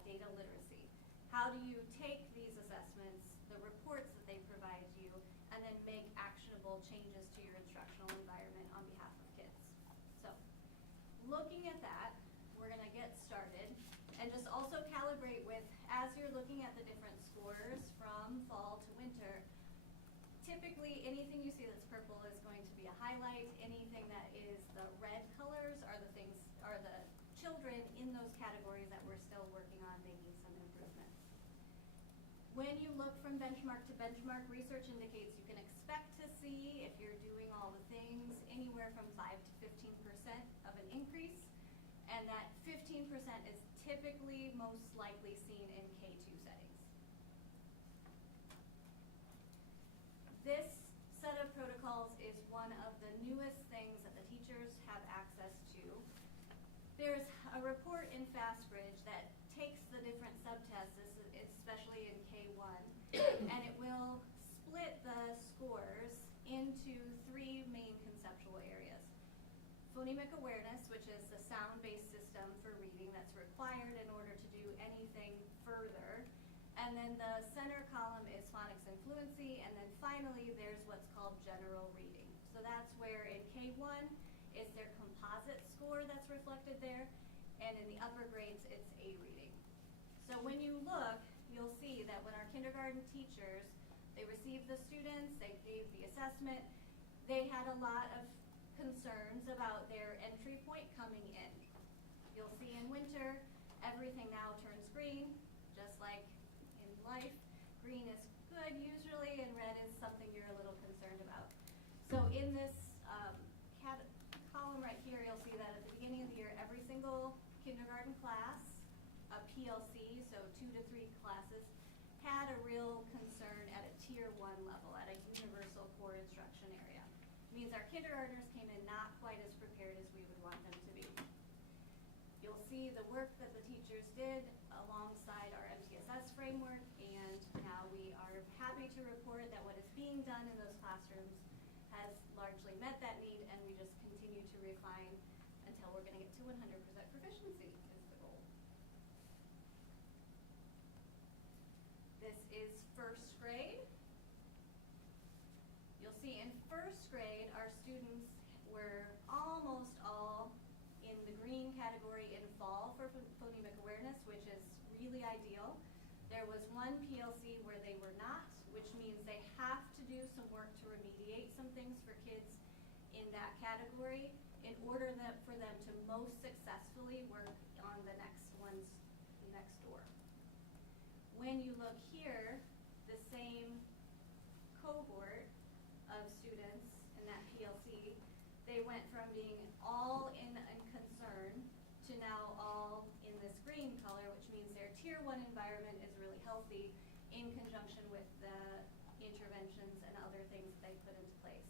data literacy. How do you take these assessments, the reports that they provide you, and then make actionable changes to your instructional environment on behalf of kids? So, looking at that, we're gonna get started and just also calibrate with, as you're looking at the different scores from fall to winter, typically anything you see that's purple is going to be a highlight. Anything that is the red colors are the things, are the children in those categories that we're still working on making some improvements. When you look from benchmark to benchmark, research indicates you can expect to see, if you're doing all the things, anywhere from 5 to 15% of an increase, and that 15% is typically most likely seen in K2 settings. This set of protocols is one of the newest things that the teachers have access to. There's a report in FastBridge that takes the different subtests, especially in K1, and it will split the scores into 3 main conceptual areas. Phonemic awareness, which is the sound-based system for reading that's required in order to do anything further. And then the center column is phonics and fluency, and then finally there's what's called general reading. So that's where in K1 is their composite score. score that's reflected there, and in the upper grades, it's A reading. So when you look, you'll see that when our kindergarten teachers, they received the students, they gave the assessment, they had a lot of concerns about their entry point coming in. You'll see in winter, everything now turns green, just like in life. Green is good usually, and red is something you're a little concerned about. So in this column right here, you'll see that at the beginning of the year, every single kindergarten class, a PLC, so 2 to 3 classes, had a real concern at a tier 1 level, at a universal core instruction area. It means our kindergartners came in not quite as prepared as we would want them to be. You'll see the work that the teachers did alongside our MTSS framework, and now we are happy to report that what is being done in those classrooms has largely met that need, and we just continue to refine until we're going to get to 100% proficiency is the goal. This is first grade. You'll see in first grade, our students were almost all in the green category in fall for phonemic awareness, which is really ideal. There was one PLC where they were not, which means they have to do some work to remediate some things for kids in that category in order for them to most successfully work on the next ones next door. When you look here, the same cohort of students in that PLC, they went from being all in concern to now all in this green color, which means their tier 1 environment is really healthy in conjunction with the interventions and other things they put into place.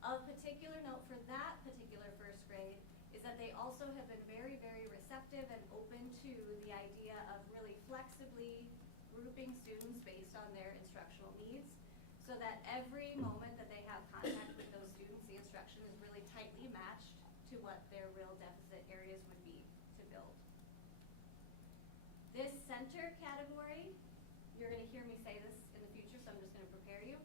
Of particular note for that particular first grade is that they also have been very, very receptive and open to the idea of really flexibly grouping students based on their instructional needs, so that every moment that they have contact with those students, the instruction is really tightly matched to what their real deficit areas would be to build. This center category, you're going to hear me say this in the future, so I'm just going to prepare you.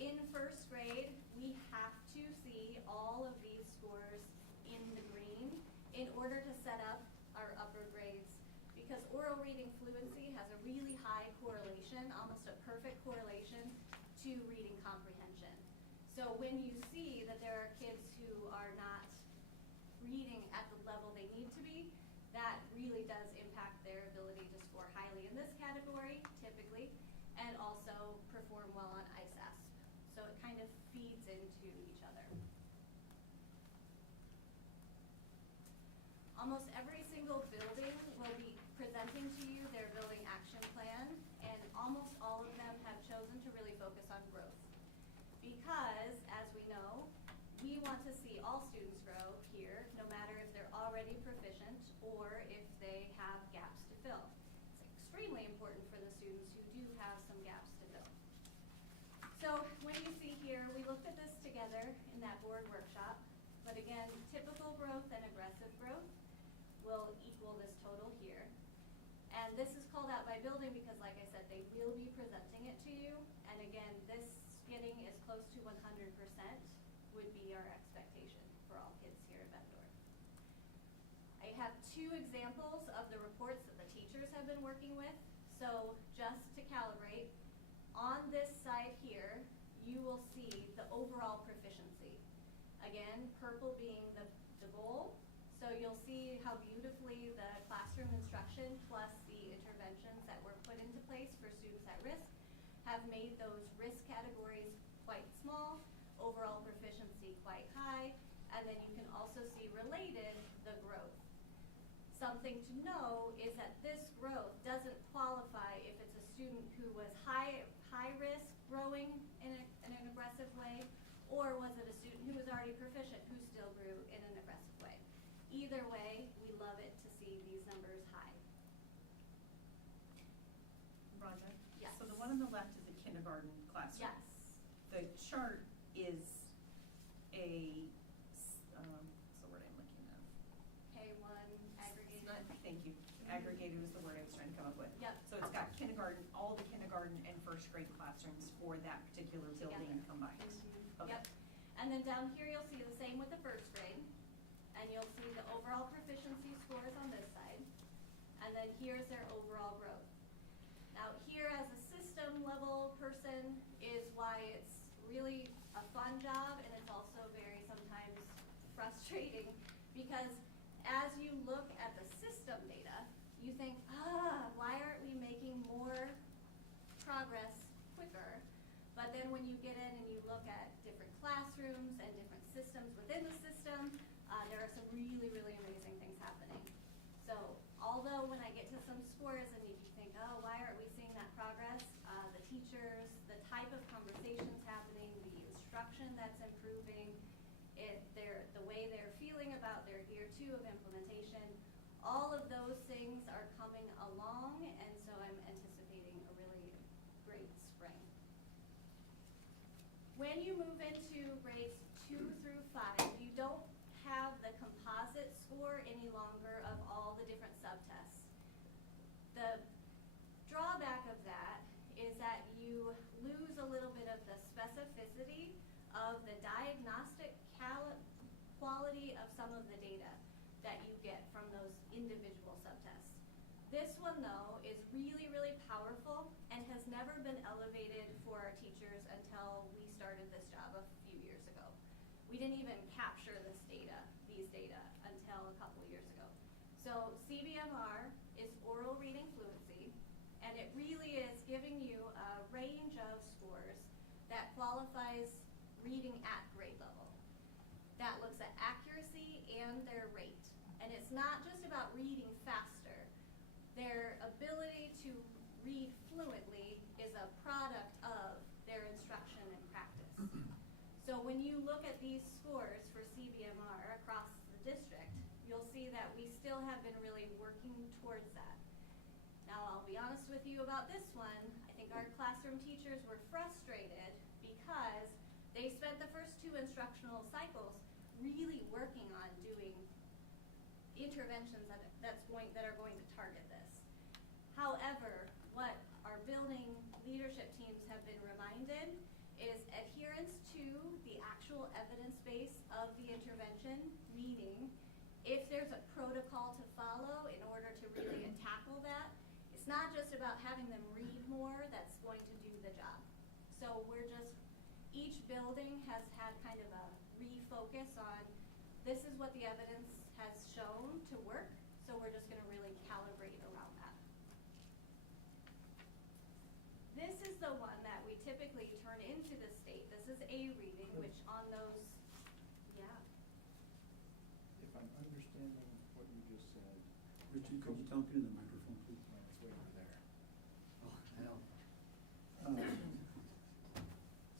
In first grade, we have to see all of these scores in the green in order to set up our upper grades, because oral reading fluency has a really high correlation, almost a perfect correlation, to reading comprehension. So when you see that there are kids who are not reading at the level they need to be, that really does impact their ability to score highly in this category, typically, and also perform well on ISASP. So it kind of feeds into each other. Almost every single building will be presenting to you their building action plan, and almost all of them have chosen to really focus on growth. Because, as we know, we want to see all students grow here, no matter if they're already proficient or if they have gaps to fill. It's extremely important for the students who do have some gaps to fill. So when you see here, we looked at this together in that board workshop, but again, typical growth and aggressive growth will equal this total here. And this is called out by building because, like I said, they will be presenting it to you. And again, this getting as close to 100% would be our expectation for all kids here at Bettendorf. I have 2 examples of the reports that the teachers have been working with. So just to calibrate, on this side here, you will see the overall proficiency. Again, purple being the goal. So you'll see how beautifully the classroom instruction plus the interventions that were put into place for students at risk have made those risk categories quite small, overall proficiency quite high, and then you can also see related the growth. Something to know is that this growth doesn't qualify if it's a student who was high risk growing in an aggressive way, or was it a student who was already proficient who still grew in an aggressive way. Either way, we love it to see these numbers high. Rhonda? Yes. So the one on the left is a kindergarten classroom. Yes. The chart is a, what's the word I'm looking at? K1 aggregated. Thank you. Aggregated was the word I was trying to come up with. Yep. So it's got kindergarten, all the kindergarten and first grade classrooms for that particular building Together. combined. Mm-hmm. Okay. Yep. And then down here you'll see the same with the first grade. and you'll see the overall proficiency scores on this side, and then here's their overall growth. Now here, as a system level person, is why it's really a fun job, and it's also very sometimes frustrating, because as you look at the system data, you think, why aren't we making more progress quicker? But then when you get in and you look at different classrooms and different systems within the system, there are some really, really amazing things happening. So although when I get to some scores and you think, why aren't we seeing that progress? The teachers, the type of conversations happening, the instruction that's improving, the way they're feeling about their year 2 of implementation, all of those things are coming along, and so I'm anticipating a really great spring. When you move into grades 2 through 5, you don't have the composite score any longer of all the different subtests. The drawback of that is that you lose a little bit of the specificity of the diagnostic quality of some of the data that you get from those individual subtests. This one, though, is really, really powerful and has never been elevated for our teachers until we started this job a few years ago. We didn't even capture these data, until a couple years ago. So CBMR is oral reading fluency, and it really is giving you a range of scores that qualifies reading at grade level. That looks at accuracy and their rate. And it's not just about reading faster. Their ability to read fluently is a product of their instruction and practice. So when you look at these scores for CBMR across the district, you'll see that we still have been really working towards that. Now, I'll be honest with you about this one. I think our classroom teachers were frustrated because they spent the first 2 instructional cycles really working on doing interventions that are going to target this. However, what our building leadership teams have been reminded is adherence to the actual evidence base of the intervention, meaning if there's a protocol to follow in order to really tackle that, it's not just about having them read more that's going to do the job. So each building has had kind of a refocus on this is what the evidence has shown to work, so we're just going to really calibrate around that. This is the one that we typically turn into the state. This is A reading, which on those, If I'm understanding what you just said. Richard, could you talk into the microphone, please? No, it's way over there. Oh, I know.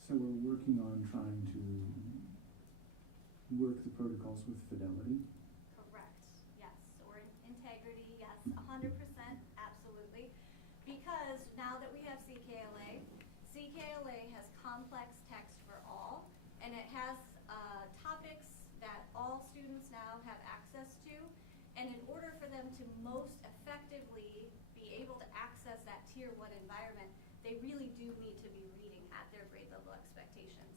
So we're working on trying to work the protocols with fidelity. Correct, yes, or integrity, yes, 100%, absolutely. Because now that we have CKLA has complex text for all, and it has topics that all students now have access to, and in order for them to most effectively be able to access that Tier 1 environment, they really do need to be reading at their grade level expectations.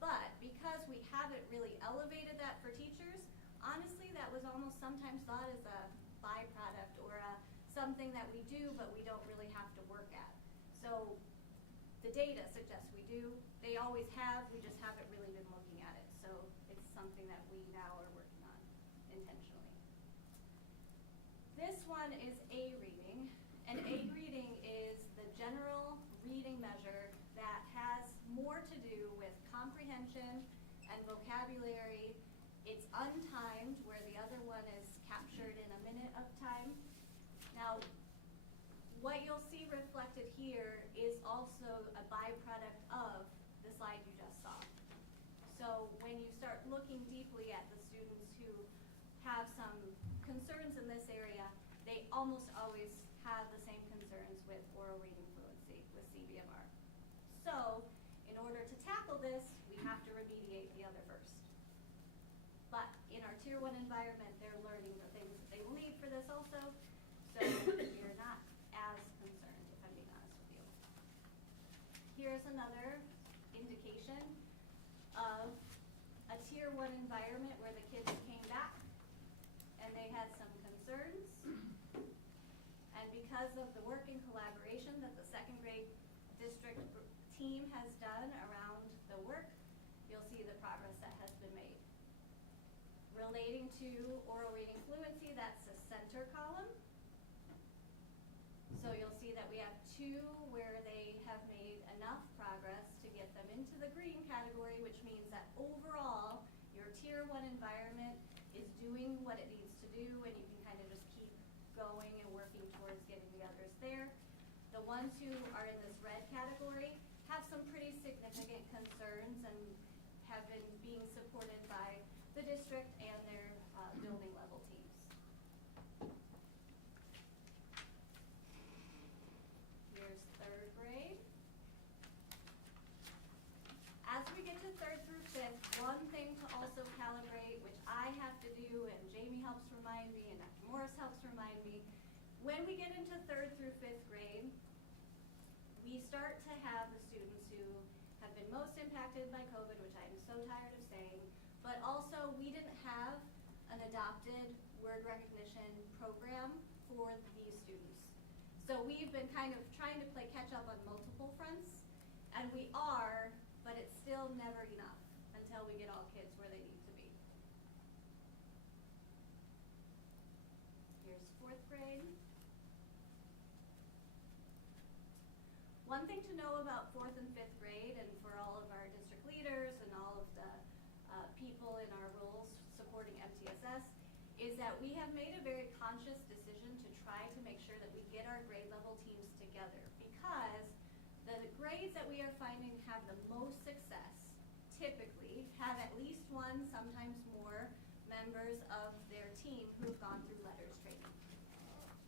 But because we haven't really elevated that for teachers, honestly, that was almost sometimes thought as a byproduct or something that we do but we don't really have to work at. So the data suggests we do. They always have, we just haven't really been looking at it. So it's something that we now are working on intentionally. This one is A reading, and A reading is the general reading measure that has more to do with comprehension and vocabulary. It's untimed, where the other one is captured in a minute of time. Now, what you'll see reflected here is also a byproduct of the slide you just saw. So when you start looking deeply at the students who have some concerns in this area, they almost always have the same concerns with oral reading fluency with CBMR. So in order to tackle this, we have to remediate the other first. But in our Tier 1 environment, they're learning the things that they will need for this also. So you're not as concerned, if I'm being honest with you. Here's another indication of a Tier 1 environment where the kids came back concerns. And because of the work and collaboration that the second grade district team has done around the work, you'll see the progress that has been made. Relating to oral reading fluency, that's the center column. So you'll see that we have 2 where they have made enough progress to get them into the green category, which means that overall, your tier 1 environment is doing what it needs to do, and you can kind of just keep going and working towards getting the others there. The ones who are in this red category have some pretty significant concerns and have been being supported by the district and their building level teams. Here's 3rd grade. As we get to 3rd through 5th, one thing to also calibrate, which I have to do and Jamie helps remind me and Dr. Morris helps remind me, when we get into 3rd through 5th grade, we start to have the students who have been most impacted by COVID, which I'm so tired of saying, but also we didn't have an adopted word recognition program for these students. So we've been kind of trying to play catch up on multiple fronts, and we are, but it's still never enough until we get all kids where they need to be. Here's 4th grade. One thing to know about 4th and 5th grade, and for all of our district leaders and all of the people in our roles supporting MTSS, is that we have made a very conscious decision to try to make sure that we get our grade level teams together, because the grades that we are finding have the most success typically have at least 1, sometimes more, members of their team who've gone through letters training.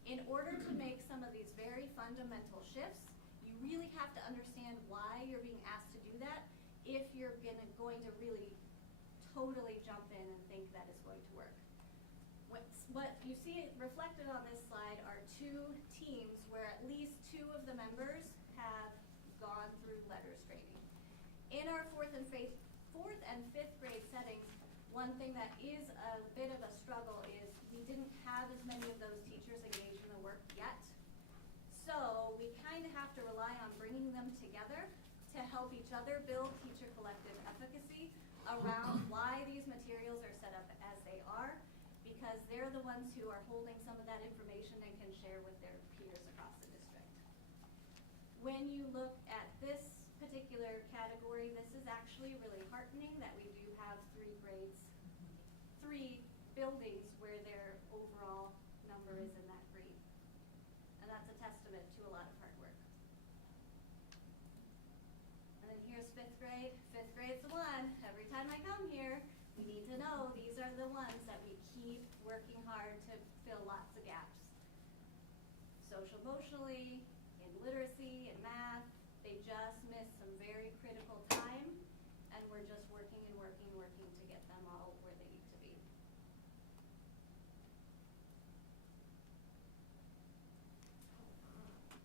In order to make some of these very fundamental shifts, you really have to understand why you're being asked to do that if you're going to really totally jump in and think that is going to work. What you see reflected on this slide are 2 teams where at least 2 of the members have gone through letters training. In our 4th and 5th grade settings, one thing that is a bit of a struggle is we didn't have as many of those teachers engaged in the work yet. So we kind of have to rely on bringing them together to help each other build teacher collective efficacy around why these materials are set up as they are, because they're the ones who are holding some of that information and can share with their peers across the district. When you look at this particular category, this is actually really heartening that we do have 3 grades, 3 buildings where their overall number is in that green. And that's a testament to a lot of hard work. And then here's 5th grade. 5th grade's the one. Every time I come here, we need to know these are the ones that we keep working hard to fill lots of gaps. Social emotionally, in literacy, in math, they just missed some very critical time, and we're just working and working and working to get them all where they need to be.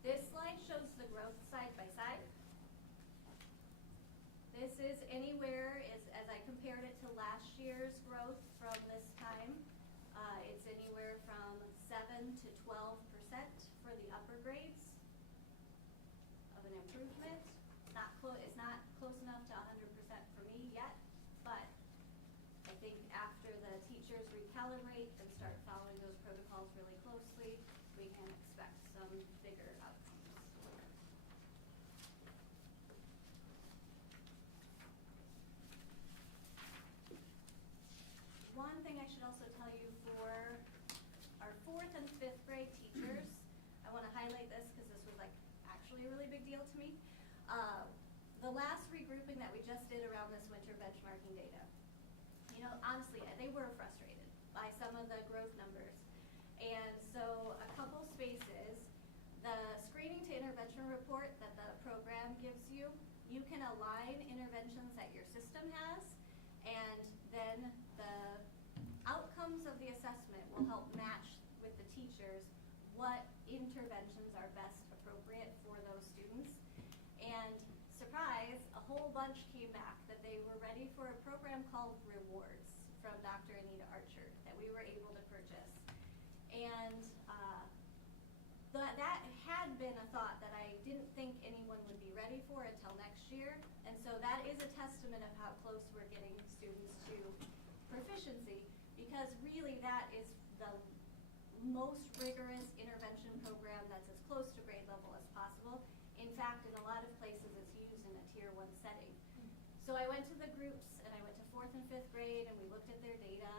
This slide shows the growth side by side. This is anywhere, as I compared it to last year's growth from this time, it's anywhere from 7 to 12% for the upper grades of an improvement. It's not close enough to 100% for me yet, but I think after the teachers recalibrate and start following those protocols really closely, we can expect some bigger outcomes. One thing I should also tell you for our 4th and 5th grade teachers, I want to highlight this because this was actually a really big deal to me. The last regrouping that we just did around this winter benchmarking data, honestly, they were frustrated by some of the growth numbers. And so a couple spaces, the screening to intervention report that the program gives you, you can align interventions that your system has, and then the outcomes of the assessment will help match with the teachers what interventions are best appropriate for those students. And surprise, a whole bunch came back that they were ready for a program called Rewards from Dr. Anita Archer that we were able to purchase. And that had been a thought that I didn't think anyone would be ready for until next year. And so that is a testament of how close we're getting students to proficiency, because really that is the most rigorous intervention program that's as close to grade level as possible. In fact, in a lot of places it's used in a tier 1 setting. So I went to the groups and I went to 4th and 5th grade and we looked at their data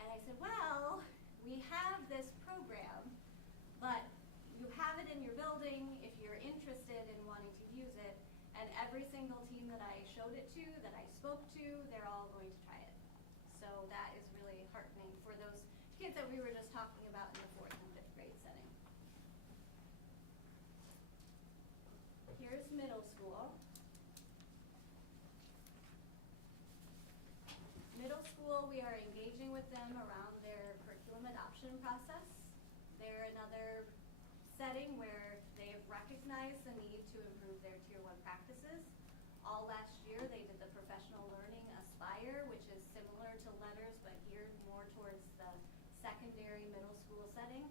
and I said, well, we have this program, but you have it in your building if you're interested in wanting to use it. And every single team that I showed it to, that I spoke to, they're all going to try it. So that is really heartening for those kids that we were just talking about in the 4th and 5th grade setting. Here's middle school. Middle school, we are engaging with them around their curriculum adoption process. They're another setting where they've recognized the need to improve their tier 1 practices. All last year they did the professional learning Aspire, which is similar to letters but geared more towards the secondary middle school setting.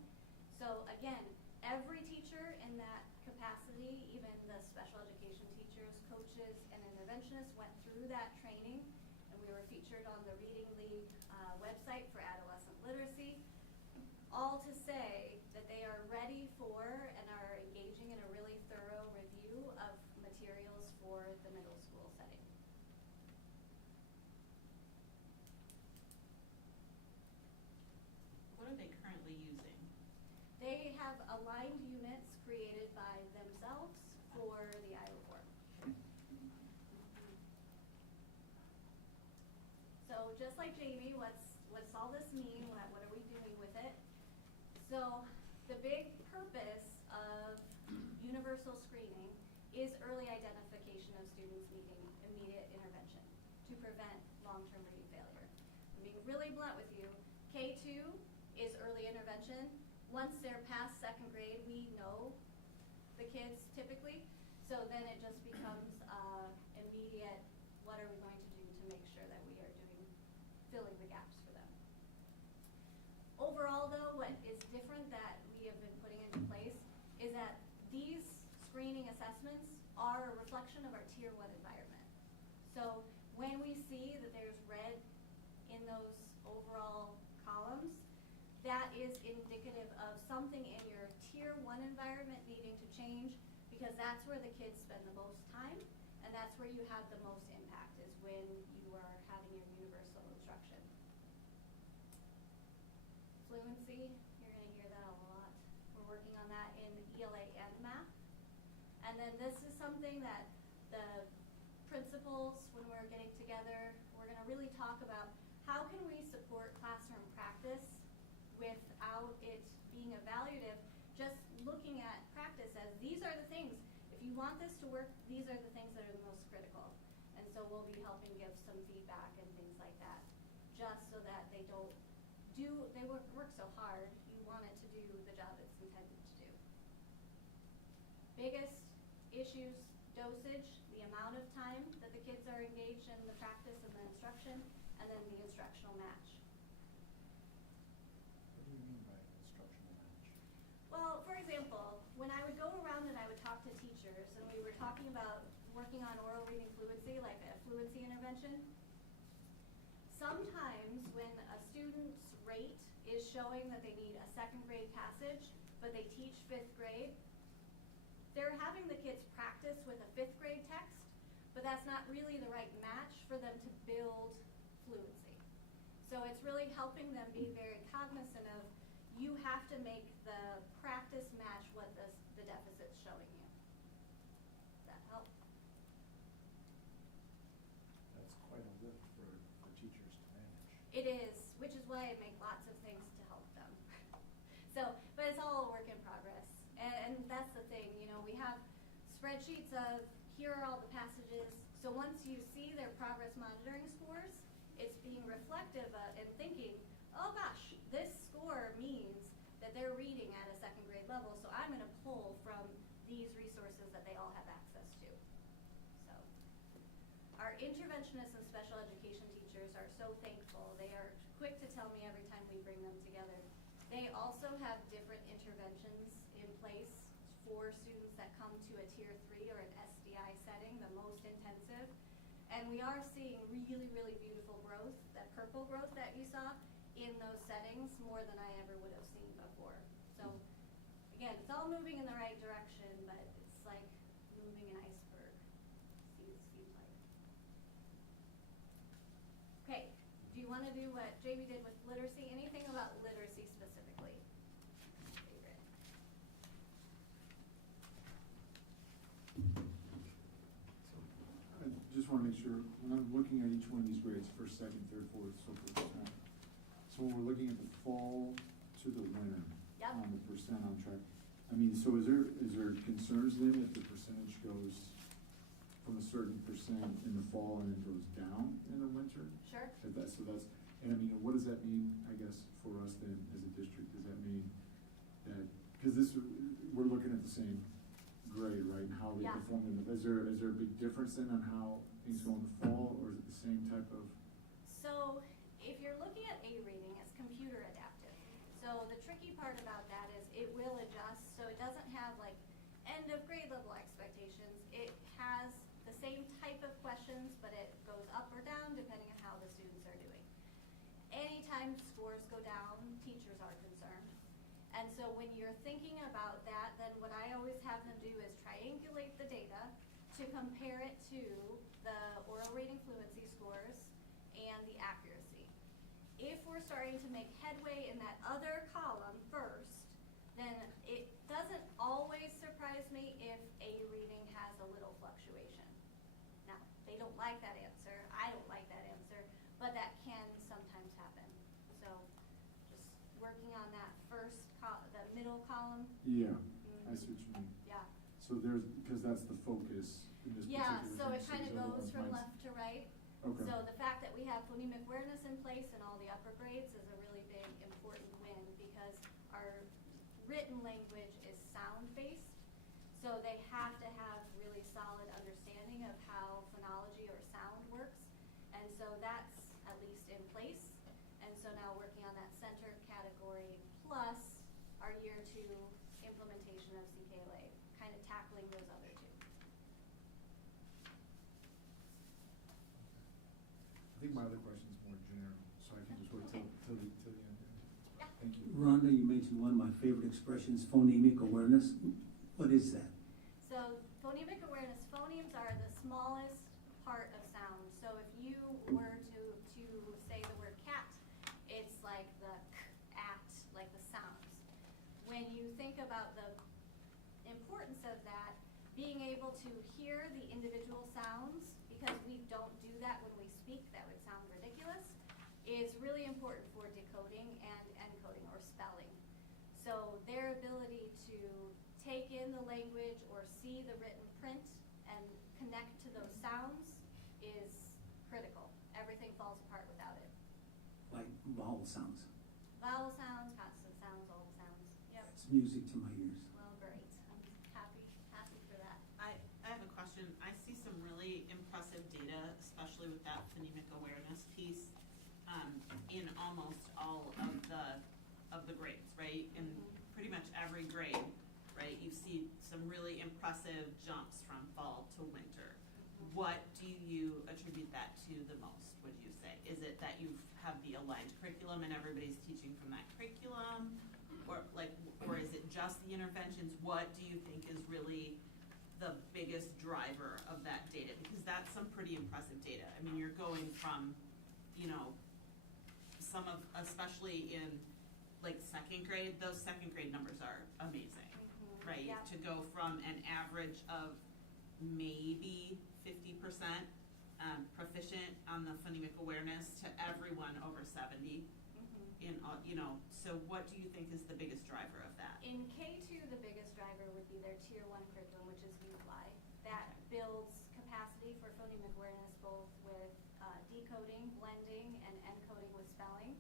So again, every teacher in that capacity, even the special education teachers, coaches, and interventionists went through that training, and we were featured on the Reading League website for adolescent literacy. All to say that they are ready for and are engaging in a really thorough review of materials for the middle school setting. What are they currently using? They have aligned units created by themselves for the Iowa Board. So just like Jamie, what's all this mean? What are we doing with it? So the big purpose of universal screening is early identification of students needing immediate intervention to prevent long-term reading failure. I'm being really blunt with you. K2 is early intervention. Once they're past 2nd grade, we know the kids typically, so then it just becomes immediate, what are we going to do to make sure that we are filling the gaps for them. Overall though, what is different that we have been putting into place is that these screening assessments are a reflection of our tier 1 environment. So when we see that there's red in those overall columns, that is indicative of something in your tier 1 environment needing to change, because that's where the kids spend the most time and that's where you have the most impact, is when you are having your universal instruction. Fluency, you're going to hear that a lot. We're working on that in ELA and math. And then this is something that the principals, when we're getting together, we're going to really talk about how can we support classroom practice without it being evaluative, just looking at practice as these are the things. If you want this to work, these are the things that are the most critical. And so we'll be helping give some feedback and things like that, just so that they don't they work so hard, you want it to do the job it's intended to do. Biggest issues, dosage, the amount of time that the kids are engaged in the practice and the instruction, and then the instructional match. What do you mean by instructional match? Well, for example, when I would go around and I would talk to teachers and we were talking about working on oral reading fluency, like a fluency intervention, sometimes when a student's rate is showing that they need a 2nd grade passage, but they teach 5th grade, they're having the kids practice with a 5th grade text, but that's not really the right match for them to build fluency. So it's really helping them be very cognizant of, you have to make the practice match what the deficit's showing you. Does that help? That's quite a lift for teachers to manage. It is, which is why I make lots of things to help them. So, but it's all a work in progress. And that's the thing, you know, we have spreadsheets of, here are all the passages. So once you see their progress monitoring scores, it's being reflective and thinking, oh gosh, this score means that they're reading at a 2nd grade level, so I'm going to pull from these resources that they all have access to. So our interventionists and special education teachers are so thankful. They are quick to tell me every time we bring them together, They also have different interventions in place for students that come to a tier 3 or an SDI setting, the most intensive. And we are seeing really, really beautiful growth, that purple growth that you saw in those settings, more than I ever would have seen before. So again, it's all moving in the right direction, but it's like moving an iceberg, seems like. Okay, do you want to do what Jamie did with literacy? Anything about literacy specifically? Favorite? I just want to make sure, when I'm looking at each one of these grades, first, second, third, fourth, so forth, so when we're looking at the fall to the winter, Yep. on the percent on track, I mean, so is there concerns then if the percentage goes from a certain percent in the fall and then goes down in the winter? Sure. And I mean, what does that mean, I guess, for us then as a district? Does that mean that, because we're looking at the same grade, right, and how they Yeah. perform in is there a big difference then on how things go in the fall, or is it the same type of? So if you're looking at A reading, it's computer adaptive. So the tricky part about that is it will adjust, so it doesn't have like end of grade level expectations. It has the same type of questions, but it goes up or down depending on how the students are doing. Anytime scores go down, teachers are concerned. And so when you're thinking about that, then what I always have them do is triangulate the data to compare it to the oral reading fluency scores and the accuracy. If we're starting to make headway in that other column first, then it doesn't always surprise me if A reading has a little fluctuation. Now, they don't like that answer, I don't like that answer, but that can sometimes happen. So just working on that first, the middle column. Yeah, I see what you mean. Yeah. So because that's the focus in this Yeah, particular so thing, it kind of these other goes ones from might- left to right. Okay. So the fact that we have phonemic awareness in place in all the upper grades is a really big, important win, because our written language is sound-based. So they have to have really solid understanding of how phonology or sound works. And so that's at least in place. And so now working on that center category plus our year 2 implementation of CKLA, kind of tackling those other two. I think my other question is more general, so I can just wait till the end. Yeah. Thank you. Rhonda, you mentioned one of my favorite expressions, phonemic awareness. What is that? So phonemic awareness, phonemes are the smallest part of sound. So if you were to say the word cat, it's like the k, at, like the sounds. When you think about the importance of that, being able to hear the individual sounds, because we don't do that when we speak, that would sound ridiculous, is really important for decoding and encoding or spelling. So their ability to take in the language or see the written print and connect to those sounds is critical. Everything falls apart without it. Like vowel sounds. Vowel sounds, consonant sounds, all the sounds. Yep. It's music to my ears. Well, great. I'm happy for that. I have a question. I see some really impressive data, especially with that phonemic awareness piece, in almost all of the grades, right? In pretty much every grade, right? You see some really impressive jumps from fall to winter. What do you attribute that to the most, would you say? Is it that you have the aligned curriculum and everybody's teaching from that curriculum? Or is it just the interventions? What do you think is really the biggest driver of that data? Because that's some pretty impressive data. I mean, you're going from, some of, especially in like second grade, those second grade numbers are amazing, right? Yeah. To go from an average of maybe 50% proficient on the phonemic awareness to everyone over 70 in, so what do you think is the biggest driver of that? In K2, the biggest driver would be their Tier 1 curriculum, which is UFly. That builds capacity for phonemic awareness both with decoding, blending, and encoding with spelling.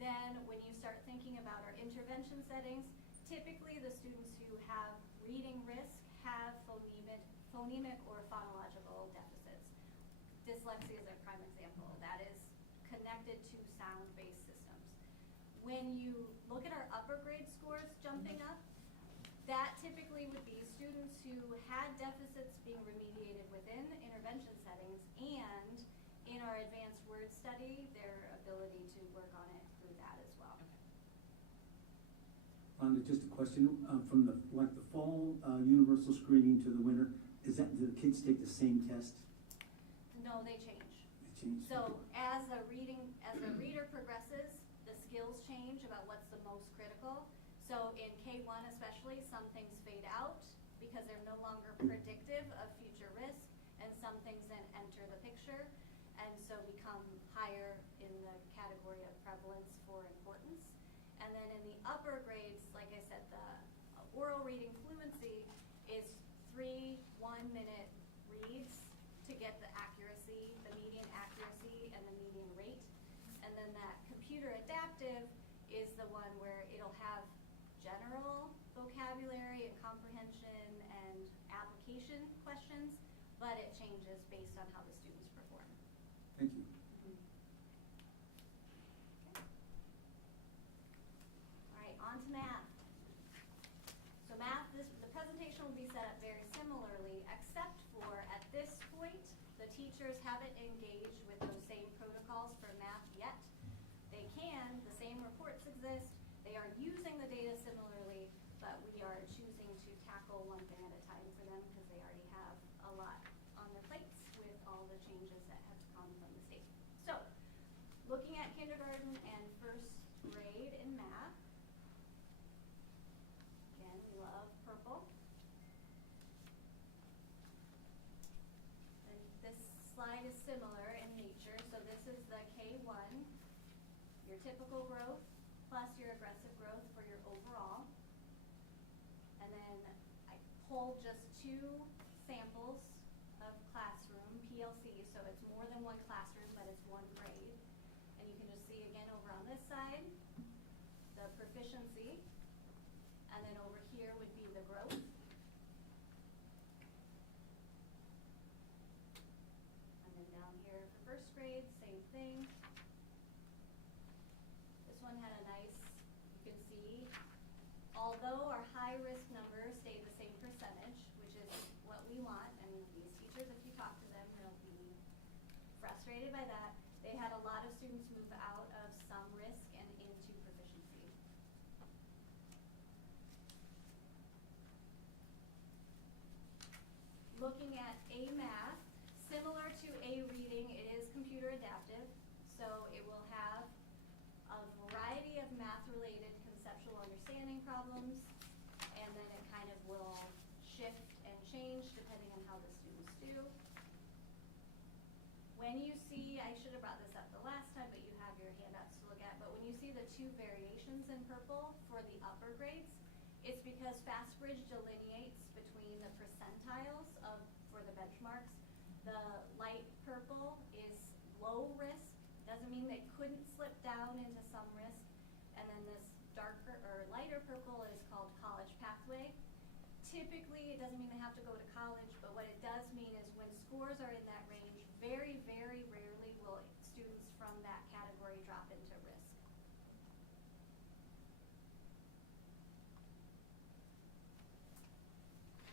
Then when you start thinking about our intervention settings, typically the students who have reading risk have phonemic or phonological deficits. Dyslexia is a prime example. That is connected to sound-based systems. when you look at our upper grade scores jumping up, that typically would be students who had deficits being remediated within intervention settings, and in our advanced word study, their ability to work on it through that as well. Just a question, from the fall universal screening to the winter, do the kids take the same test? No, they change. They change? So as a reader progresses, the skills change about what's the most critical. So in K1 especially, some things fade out because they're no longer predictive of future risk, and some things then enter the picture and so become higher in the category of prevalence for importance. And then in the upper grades, like I said, the oral reading fluency is 3 1-minute reads to get the accuracy, the median accuracy and the median rate. And then that computer adaptive is the one where it'll have general vocabulary and comprehension and application questions, but it changes based on how the students perform. Thank you. All right, on to math. So math, the presentation will be set up very similarly, except for at this point, the teachers haven't engaged with those same protocols for math yet. They can, the same reports exist, they are using the data similarly, but we are choosing to tackle one thing at a time for them because they already have a lot on their plates with all the changes that have come from the state. So, looking at kindergarten and first grade in math, again, we love purple. And this slide is similar in nature, so this is the K1, your typical growth plus your aggressive growth for your overall. And then I pulled just 2 samples of classroom PLC, so it's more than one classroom, but it's one grade. And you can just see again over on this side, the proficiency, and then over here would be the growth. And then down here for first grade, same thing. This one had a nice, you can see, although our high risk numbers stayed the same percentage, which is what we want. I mean, these teachers, if you talk to them, they'll be frustrated by that. They had a lot of students move out of some risk and into proficiency. Looking at A math, similar to A reading, it is computer adaptive, so it will have a variety of math-related conceptual understanding problems, and then it kind of will shift and change depending on how the students do. When you see, I should have brought this up the last time, but you have your handouts to look at, but when you see the 2 variations in purple for the upper grades, it's because FastBridge delineates between the percentiles for the benchmarks. The light purple is low risk, doesn't mean they couldn't slip down into some risk, and then this darker or lighter purple is called college pathway. Typically, it doesn't mean they have to go to college, but what it does mean is when scores are in that range, very, very rarely will students from that category drop into risk.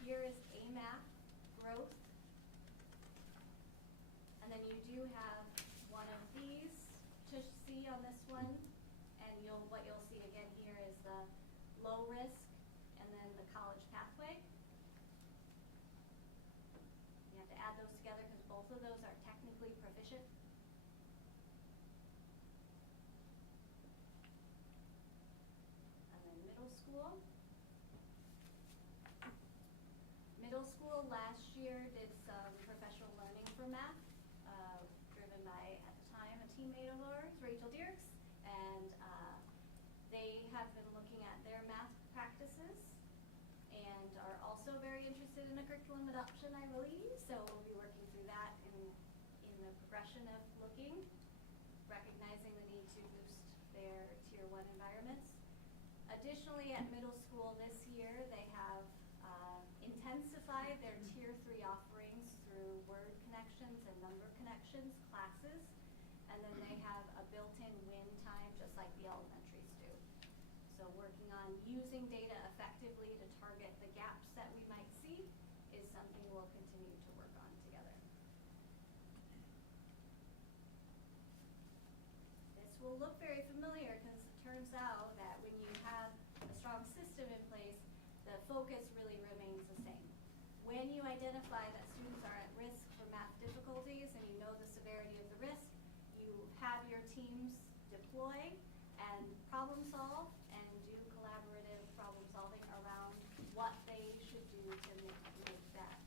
Here is A math growth. And then you do have one of these to see on this one, and what you'll see again here is the low risk and then the college pathway. You have to add those together because both of those are technically proficient. And then middle school. Middle school last year did some professional learning for math, driven by, at the time, a teammate of ours, Rachel Dierks, and they have been looking at their math practices and are also very interested in a curriculum adoption, I believe, so we'll be working through that in the progression of looking, recognizing the need to boost their Tier 1 environments. Additionally, at middle school this year, they have intensified their Tier 3 offerings through word connections and number connections classes, and then they have a built-in win time just like the elementaries do. So working on using data effectively to target the gaps that we might see is something we'll continue to work on together. This will look very familiar because it turns out that when you have a strong system in place, the focus really remains the same. When you identify that students are at risk for math difficulties and you know the severity of the risk, you have your teams deploy and problem solve and do collaborative problem solving around what they should do to make that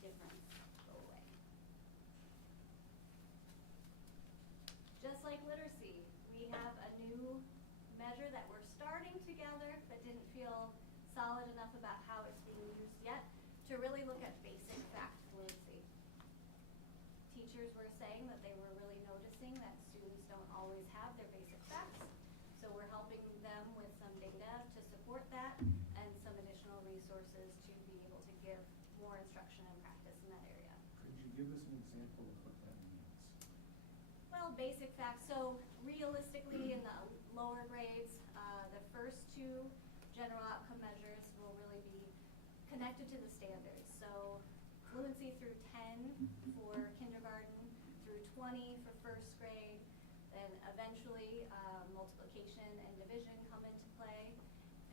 difference go away. Just like literacy, we have a new measure that we're starting to gather but didn't feel solid enough about how it's being used yet to really look at basic fact fluency. Teachers were saying that they were really noticing that students don't always have their basic facts. So we're helping them with some data to support that and some additional resources to be able to give more instruction and practice in that area. Could you give us an example of what that means? Well, basic facts. So realistically in the lower grades, the first two general outcome measures will really be connected to the standards. So fluency through 10 for kindergarten, through 20 for first grade, then eventually multiplication and division come into play.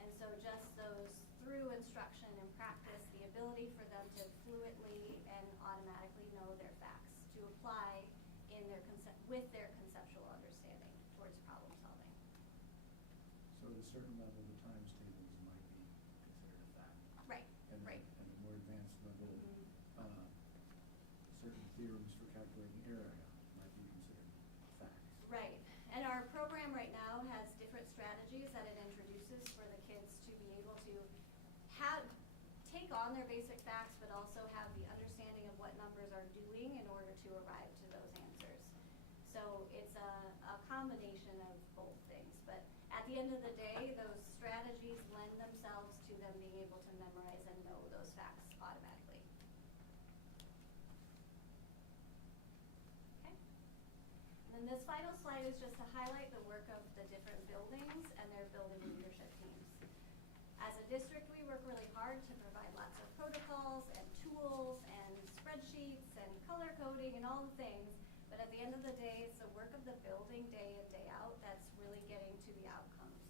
And so just those through instruction and practice, the ability for them to fluently and automatically know their facts to apply in their with their conceptual understanding towards problem solving. So at a certain level, the times tables might be considered a fact. Right, And right. at a more advanced level, certain theorems for calculating area might be considered facts. Right, and our program right now has different strategies that it introduces for the kids to be able to take on their basic facts, but also have the understanding of what numbers are doing in order to arrive to those answers. So it's a combination of both things, but at the end of the day, those strategies lend themselves to them being able to memorize and know those facts automatically. Okay. And then this final slide is just to highlight the work of the different buildings and their building leadership teams. As a district, we work really hard to provide lots of protocols and tools and spreadsheets and color coding and all the things. But at the end of the day, it's the work of the building day in, day out that's really getting to the outcomes.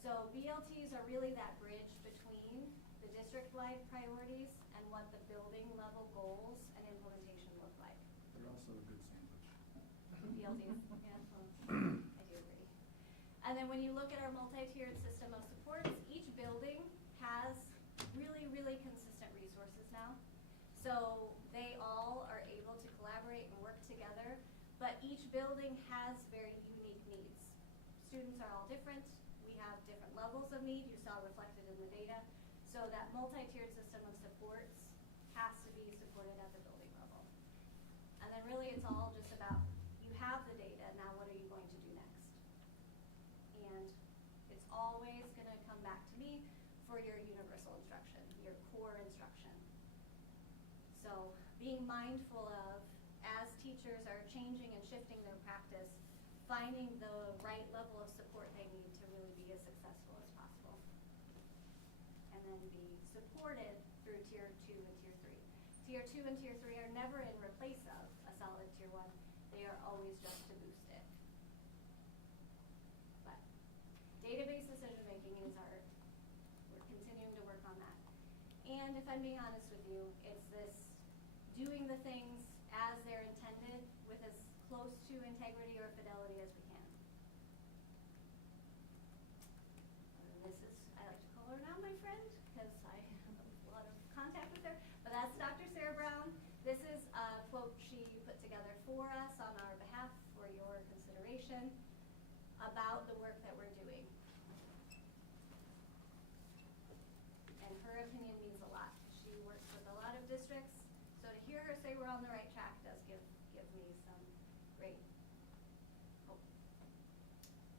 So BLTs are really that bridge between the district-wide priorities and what the building level goals and implementation look like. They're also a good sandwich. BLTs, yeah, well, I do agree. And then when you look at our multi-tiered system of supports, each building has really, really consistent resources now. So they all are able to collaborate and work together, but each building has very unique needs. Students are all different. We have different levels of need. You saw reflected in the data. So that multi-tiered system of supports has to be supported at the building level. And then really it's all just about, you have the data, now what are you going to do next? And it's always gonna come back to me for your universal instruction, your core instruction. So being mindful of, as teachers are changing and shifting their practice, finding the right level of support they need to really be as successful as possible. And then be supported through tier 2 and tier 3. Tier 2 and tier 3 are never in replace of a solid tier 1. They are always just to boost it. But database decision making is we're continuing to work on that. And if I'm being honest with you, it's this doing the things as they're intended with as close to integrity or fidelity as we can. And this is, I like to call her now my friend, because I have a lot of contact with her, but that's Dr. Sarah Brown. This is a quote she put together for us on our behalf for your consideration about the work that we're doing. And her opinion means a lot. She works with a lot of districts, so to hear her say we're on the right track does give me some great hope.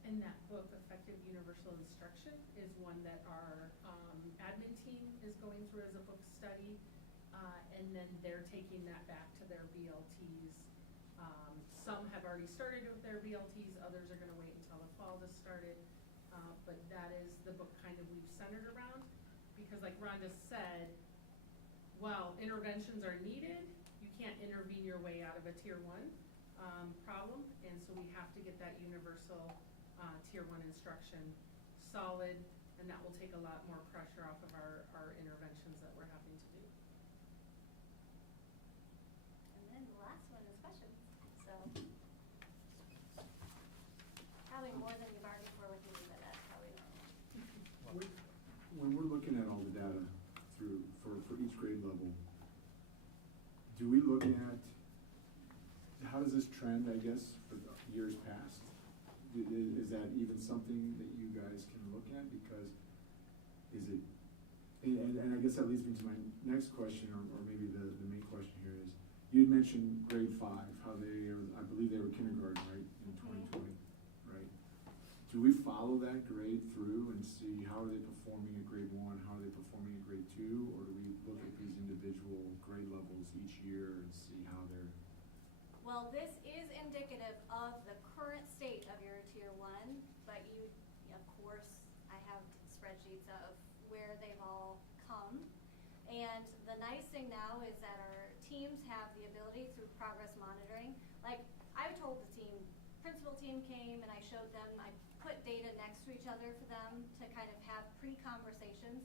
And that book, Effective Universal Instruction, is one that our admin team is going through as a book study, and then they're taking that back to their BLTs. Some have already started with their BLTs, others are gonna wait until the fall to start it. but that is the book kind of we've centered around. Because like Rhonda said, while interventions are needed, you can't intervene your way out of a tier 1 problem. And so we have to get that universal tier 1 instruction solid, and that will take a lot more pressure off of our interventions that we're having to do. And then the last one is questions. So probably more than you've argued for with me, but that's probably normal. When we're looking at all the data for each grade level, do we look at, how does this trend, I guess, for years past? Is that even something that you guys can look at? Because is it, and I guess that leads me to my next question, or maybe the main question here is, you had mentioned grade 5, how they, I believe they were kindergarten, right, in 2020, right? Do we follow that grade through and see how are they performing at grade 1, how are they performing at grade 2, or do we look at these individual grade levels each year and see how they're? Well, this is indicative of the current state of your tier 1, but you, of course, I have spreadsheets of where they've all come. And the nice thing now is that our teams have the ability through progress monitoring. Like I told the team, principal team came and I showed them, I put data next to each other for them to kind of have pre-conversations.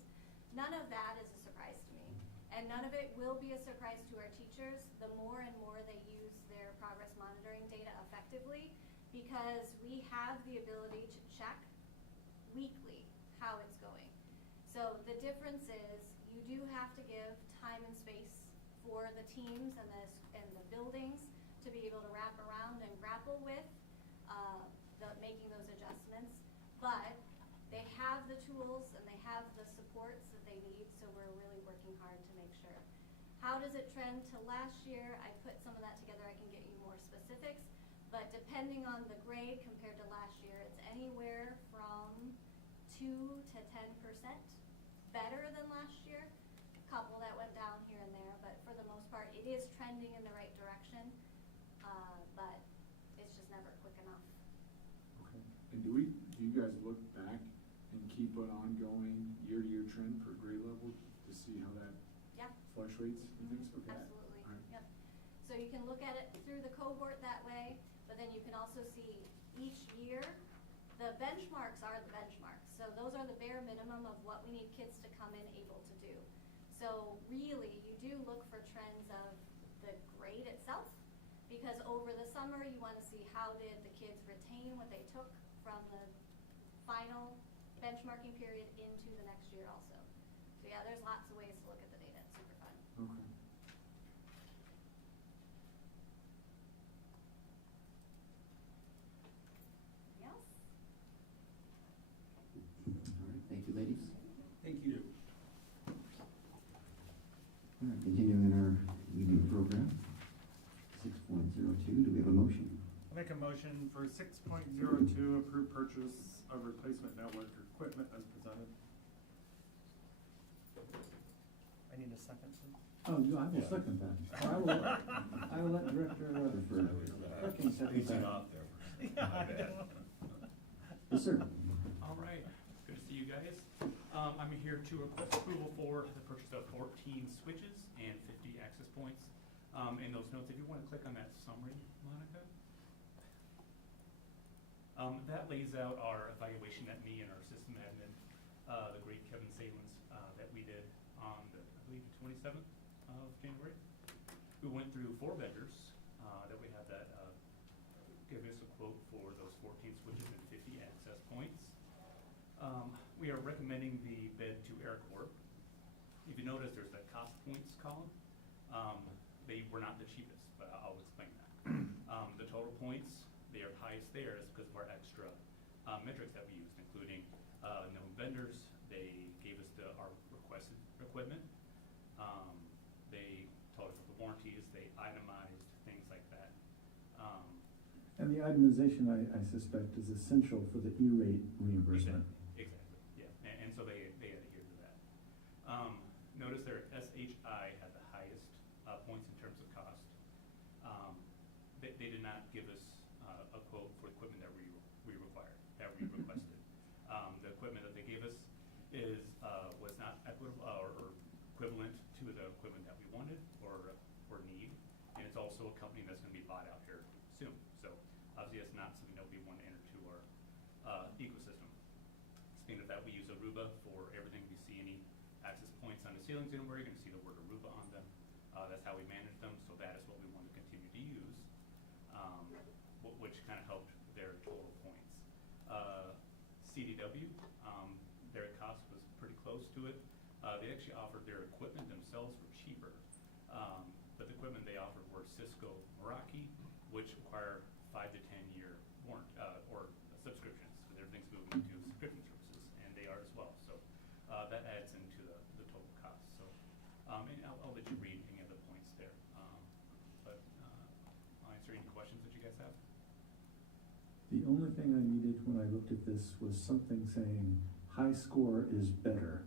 None of that is a surprise to me. And none of it will be a surprise to our teachers the more and more they use their progress monitoring data effectively, because we have the ability to check weekly how it's going. So the difference is you do have to give time and space for the teams and the buildings to be able to wrap around and grapple with making those adjustments, but they have the tools and they have the supports that they need, so we're really working hard to make sure. How does it trend to last year? I put some of that together, I can get you more specifics, but depending on the grade compared to last year, it's anywhere from 2 to 10% better than last year. A couple that went down here and there, but for the most part, it is trending in the right direction, but it's just never quick enough. Okay. And do you guys look back and keep an ongoing year-to-year trend per grade level to see how that fluctuates and things? Okay. Absolutely. All right. Yep. So you can look at it through the cohort that way, but then you can also see each year the benchmarks are the benchmarks. So those are the bare minimum of what we need kids to come in able to do. So really, you do look for trends of the grade itself, because over the summer you want to see how did the kids retain what they took from the final benchmarking period into the next year also. So yeah, there's lots of ways to look at the data. It's super fun. Okay. Anything else? All right, thank you, ladies. Thank you. All right, continuing in our evening program, 6.02, do we have a motion? I'll make a motion for 6.02, approve purchase of replacement network equipment as presented. I need a second, please. Oh, yeah, I will second that. I will let Director Perkins second that. Yes, sir. All right, good to see you guys. I'm here to request approval for the purchase of 14 switches and 50 access points. In those notes, if you want to click on that summary, Monica. That lays out our evaluation that me and our system admin, the great Kevin Salins, that we did on the, I believe, the 27th of January. We went through 4 vendors that we had that give us a quote for those 14 switches and 50 access points. We are recommending the bid to AirCorp. If you notice, there's that cost points column. They were not the cheapest, but I'll explain that. The total points, they are highest there is because of our extra metrics that we used, including known vendors. They gave us our requested equipment. They told us the warranties. They itemized things like that. And the itemization, I suspect, is essential for the E-rate reimbursement. Exactly, yeah. And so they adhere to that. Notice there SHI had the highest points in terms of cost. They did not give us a quote for equipment that we required, that we requested. The was not equitable, or equivalent to the equipment that we wanted or need. And it's also a company that's gonna be bought out here soon. So obviously it's not something that we want to enter to our ecosystem. Speaking of that, we use Aruba for everything. We see any access points on the ceilings anywhere, you're gonna see the word Aruba on them. That's how we manage them, so that is what we want to continue to use, which kind of helped their total points. CDW, their cost was pretty close to it. They actually offered their equipment themselves for cheaper, but the equipment they offered were Cisco Meraki, which require 5 to 10 year warrant or subscriptions, because everything's moving to subscription services, and they are as well. So that adds into the total cost. So, and I'll let you read any of the points there, but I'll answer any questions that you guys have. The only thing I needed when I looked at this was something saying high score is better.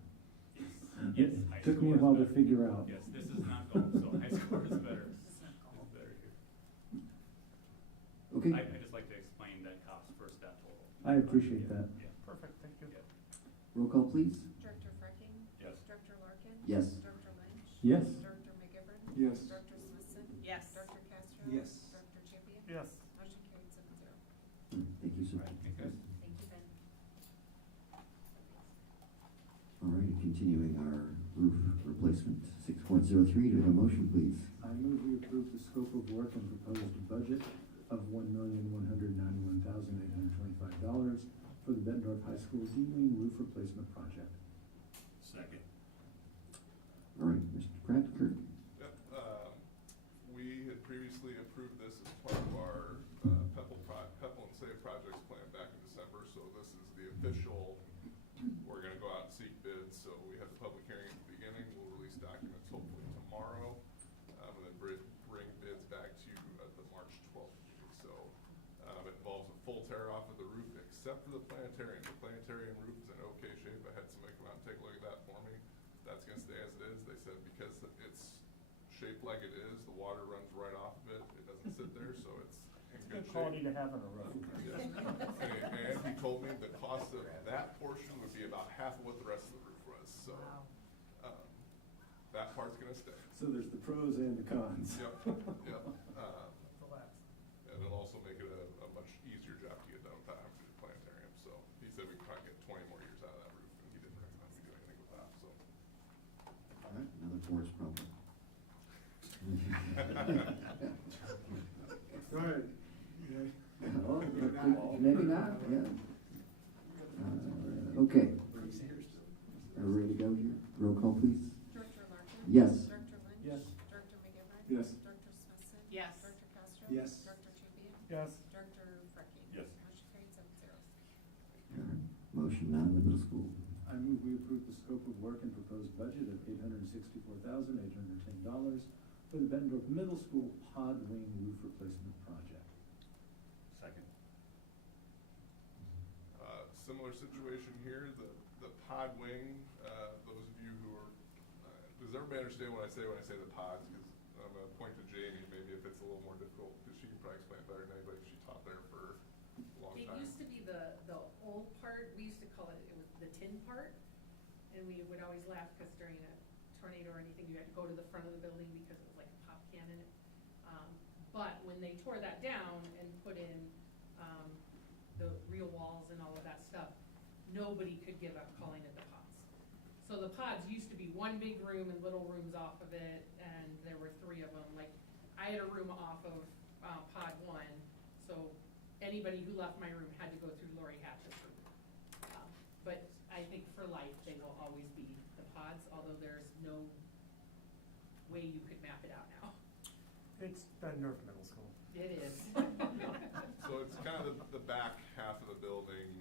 Yes, It took me a while to figure out. Yes, this is not golf, so high score is better. It's better here. Okay. I just like to explain that cost first, that total. I appreciate that. Yeah. Perfect, thank you. Yeah. Roll call, please. Director Frecking? Yes. Director Larkin? Yes. Director Lynch? Yes. Director McGivern? Yes. Director Smithson? Yes. Director Castro? Yes. Director Champion? Yes. Motion carried 7-0. Thank you, sir. All right, thanks, guys. Thank you, Ben. All right, continuing our roof replacement, 6.03, do we have a motion, please? I move we approve the scope of work and proposed budget of $1,191,825 for the Bettendorf High School D-wing roof replacement project. Second. All right, Mr. Pratt, Kurt? Yep, we had previously approved this as part of our Pepple and Save projects plan back in December, so this is the official, we're gonna go out and seek bids, so we had the public hearing at the beginning, we'll release documents hopefully tomorrow, and then bring bids back to you at the March 12th meeting, so, it involves a full tear off of the roof except for the planetarium. The planetarium roof is in okay shape, I had somebody come out and take a look at that for me, that's gonna stay as it is. They said because it's shaped like it is, the water runs right off of it, it doesn't sit there, so it's in good shape. Quality to have in a roof. Yes. And he told me the cost of that portion would be about half of what the rest of the roof was, so, that part's gonna stay. So there's the pros and the cons. Yep, yep. And it'll also make it a much easier job to get done with that after the planetarium, so he said we can probably get 20 more years out of that roof, and he didn't recommend we do anything with that, so. All right, another board's problem. Right. Oh, maybe not, yeah. Okay. Are we ready to go here? Roll call, please. Director Larkin? Yes. Director Lynch? Yes. Director McGivern? Yes. Director Smithson? Yes. Director Castro? Yes. Director Champion? Yes. Director Frecking? Yes. Motion carried 7-0. All right, motion now in the middle school. I move we approve the scope of work and proposed budget of $864,810 for the Bettendorf Middle School pod wing roof replacement project. Second. Similar situation here, the pod wing, those of you who are, does everybody understand what I say when I say the pods? Because I'm gonna point to Jamie, maybe if it's a little more difficult, because she can probably explain better than anybody, she taught there for a long It time. used to be the old part, we used to call it was the tin part, and we would always laugh because during a tornado or anything, you had to go to the front of the building because it was like a pop cannon. But when they tore that down and put in the real walls and all of that stuff, nobody could give up calling it the pods. So the pods used to be one big room and little rooms off of it, and there were 3 of them. Like, I had a room off of pod 1, so anybody who left my room had to go through Lori Hatch's room. But I think for life, they will always be the pods, although there's no way you could map it out now. It's Bettendorf Middle School. It is. So it's kind of the back half of the building.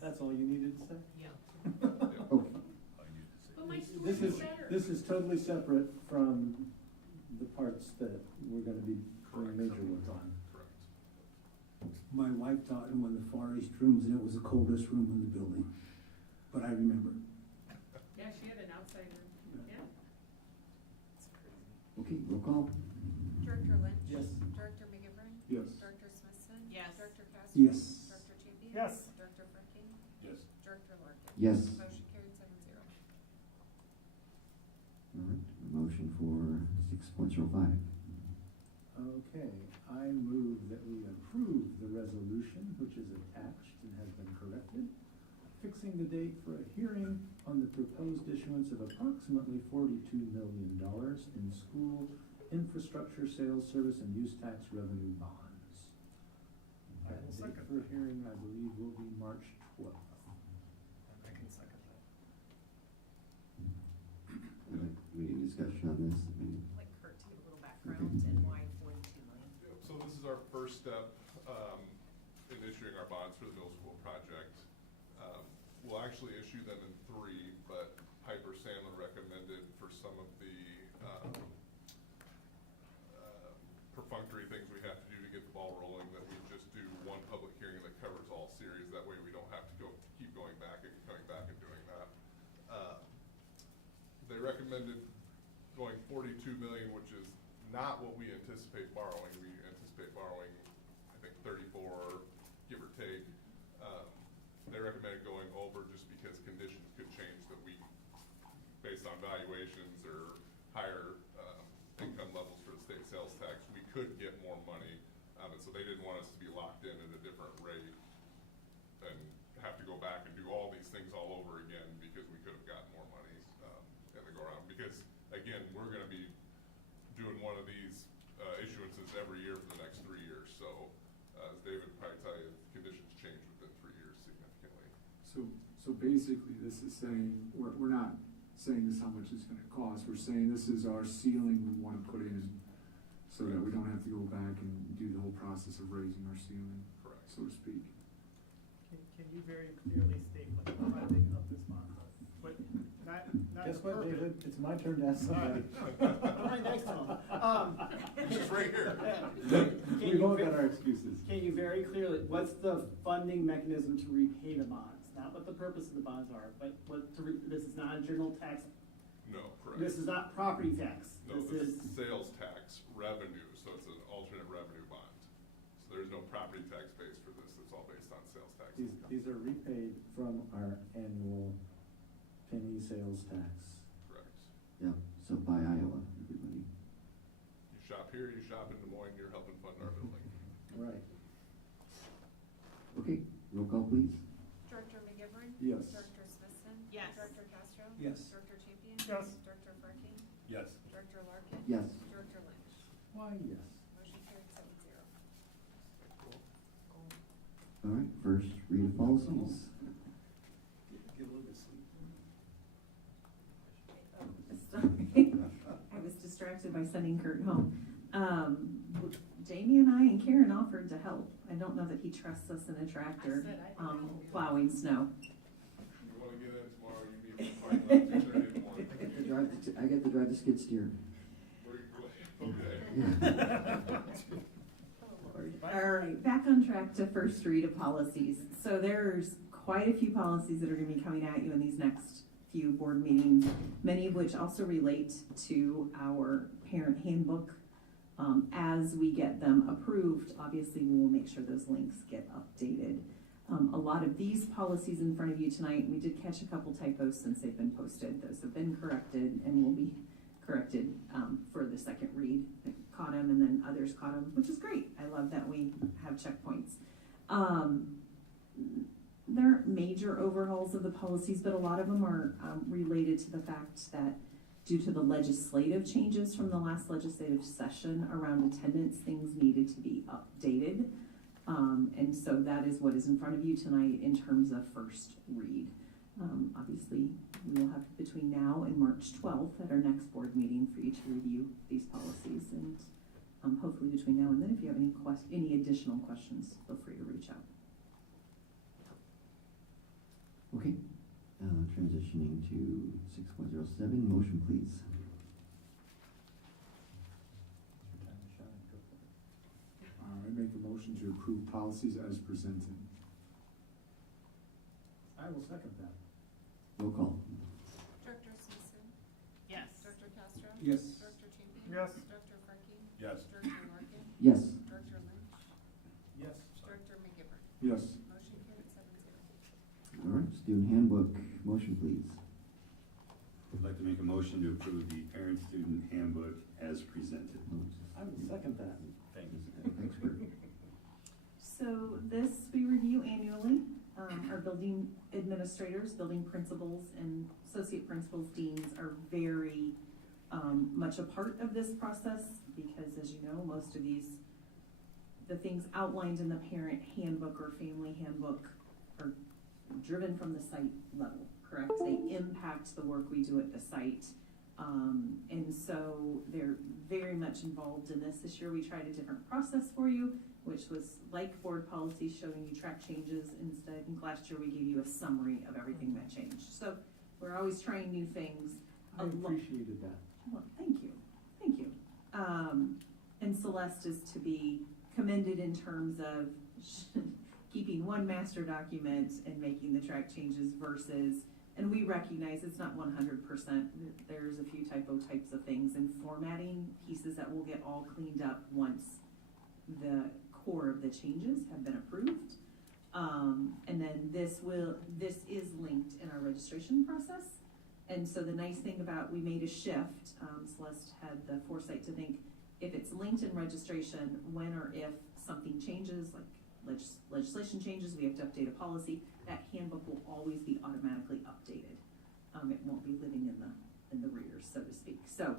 That's all you needed to say? Yeah. Okay. But my story This is is, better. this is totally separate from the parts that we're gonna be doing major work on. Correct. My wife taught in one of the far east rooms, and it was the coldest room in the building, but I remember. Yeah, she had an outside room. Yeah. Okay, roll call. Director Lynch? Yes. Director McGivern? Yes. Director Smithson? Yes. Director Castro? Yes. Director Champion? Yes. Director Frecking? Yes. Director Larkin? Yes. Motion 6.05. Okay, I move that we approve the resolution which is attached and has been corrected, fixing the date for a hearing on the proposed issuance of approximately $42 million in school infrastructure sales, service, and use tax revenue bonds. That date for hearing, I believe, will be March 12th. I can second that. We need discussion on this. Like Kurt to give a little background and why 42 million. So this is our first step in issuing our bonds for the middle school project. We'll actually issue them in 3, but Piper Sandler recommended for some of the perfunctory things we have to do to get the ball rolling that we just do one public hearing that covers all series. That way we don't have to keep going back and coming back and doing that. They recommended going 42 million, which is not what we anticipate borrowing. We anticipate borrowing, I think, 34, give or take. They recommended going over just because conditions could change that we, based on valuations or higher income levels for the state sales tax, we could get more money. And so they didn't want us to be locked in at a different rate and have to go back and do all these things all over again because we could have gotten more money in the go around. Because again, we're going to be doing one of these issuances every year for the next 3 years. So as David would probably tell you, conditions change within 3 years significantly. So basically, this is saying, we're not saying this how much it's gonna cost, we're saying this is our ceiling we wanna put in, so that we don't have to go back and do the whole process of raising our ceiling, Correct. so to speak. Can you very clearly state what the funding of this bond was? But not Guess the what, purpose. David? It's my turn to ask somebody. I'm right next to him. She's right here. We've all got our excuses. Can you very clearly, what's the funding mechanism to repay the bonds? Not what the purpose of the bonds are, but this is not a general tax. No, correct. This is not property tax. No, this is sales tax revenue, so it's an alternate revenue bond. So there's no property tax base for this, it's all based on sales tax income. These are repaid from our annual penny sales tax. Correct. Yeah, so by Iowa, everybody. You shop here, you shop in Des Moines, you're helping fund our building. Right. Okay, roll call please. Director McGivern? Yes. Director Smithson? Yes. Director Castro? Yes. Director Champion? Yes. Director Farking? Yes. Director Larkin? Yes. Director Lynch? Why, yes. Motion carried 7-0. All right, first read of policies. Get a little bit of sleep. Sorry. I was distracted by sending Kurt home. Jamie and I and Karen offered to help. I don't know that he trusts us in a tractor, plowing snow. You wanna get in tomorrow, you meet in the parking lot, 2:30 in the morning. I get to drive the skid steer. All right, back on track to first read of policies. So there's quite a few policies that are gonna be coming at you in these next few board meetings, many of which also relate to our parent handbook. As we get them approved, obviously we will make sure those links get updated. A lot of these policies in front of you tonight, we did catch a couple typos since they've been posted. Those have been corrected and will be corrected for the second read. I caught them and then others caught them, which is great. I love that we have checkpoints. There aren't major overhauls of the policies, but a lot of them are related to the fact that due to the legislative changes from the last legislative session around attendance, things needed to be updated. And so that is what is in front of you tonight in terms of first read. Obviously, we will have between now and March 12th at our next board meeting for you to review these policies. And hopefully between now and then, if you have any additional questions, feel free to reach out. Okay, transitioning to 6.07, motion please. I make a motion to approve policies as presented. I will second that. Roll call. Director Smithson? Yes. Director Castro? Yes. Director Champion? Yes. Director Farking? Yes. Director Larkin? Yes. Director Lynch? Yes. Director McGivern? Yes. Motion carried 7-0. All right, student handbook, motion please. I'd like to make a motion to approve the parent-student handbook as presented. I would second that. Thank you. Thanks, Bert. So this we review annually. Our building administrators, building principals, and associate principals, deans are very much a part of this process because, as you know, most of the things outlined in the parent handbook or family handbook are driven from the site level, correct? They impact the work we do at the site. And so they're very much involved in this. This year we tried a different process for you, which was like board policy, showing you track changes. Instead, I think last year we gave you a summary of everything that changed. So we're always trying new things. I appreciated that. Well, thank you. Thank you. And Celeste is to be commended in terms of keeping one master document and making the track changes versus, and we recognize it's not 100%. There's a few typo types of things and formatting pieces that will get all cleaned up once the core of the changes have been approved. And then this is linked in our registration process. And so the nice thing about, we made a shift, Celeste had the foresight to think, if it's linked in registration, when or if something changes, like legislation changes, we have to update a policy, that handbook will always be automatically updated. It won't be living in the rears, so to speak. So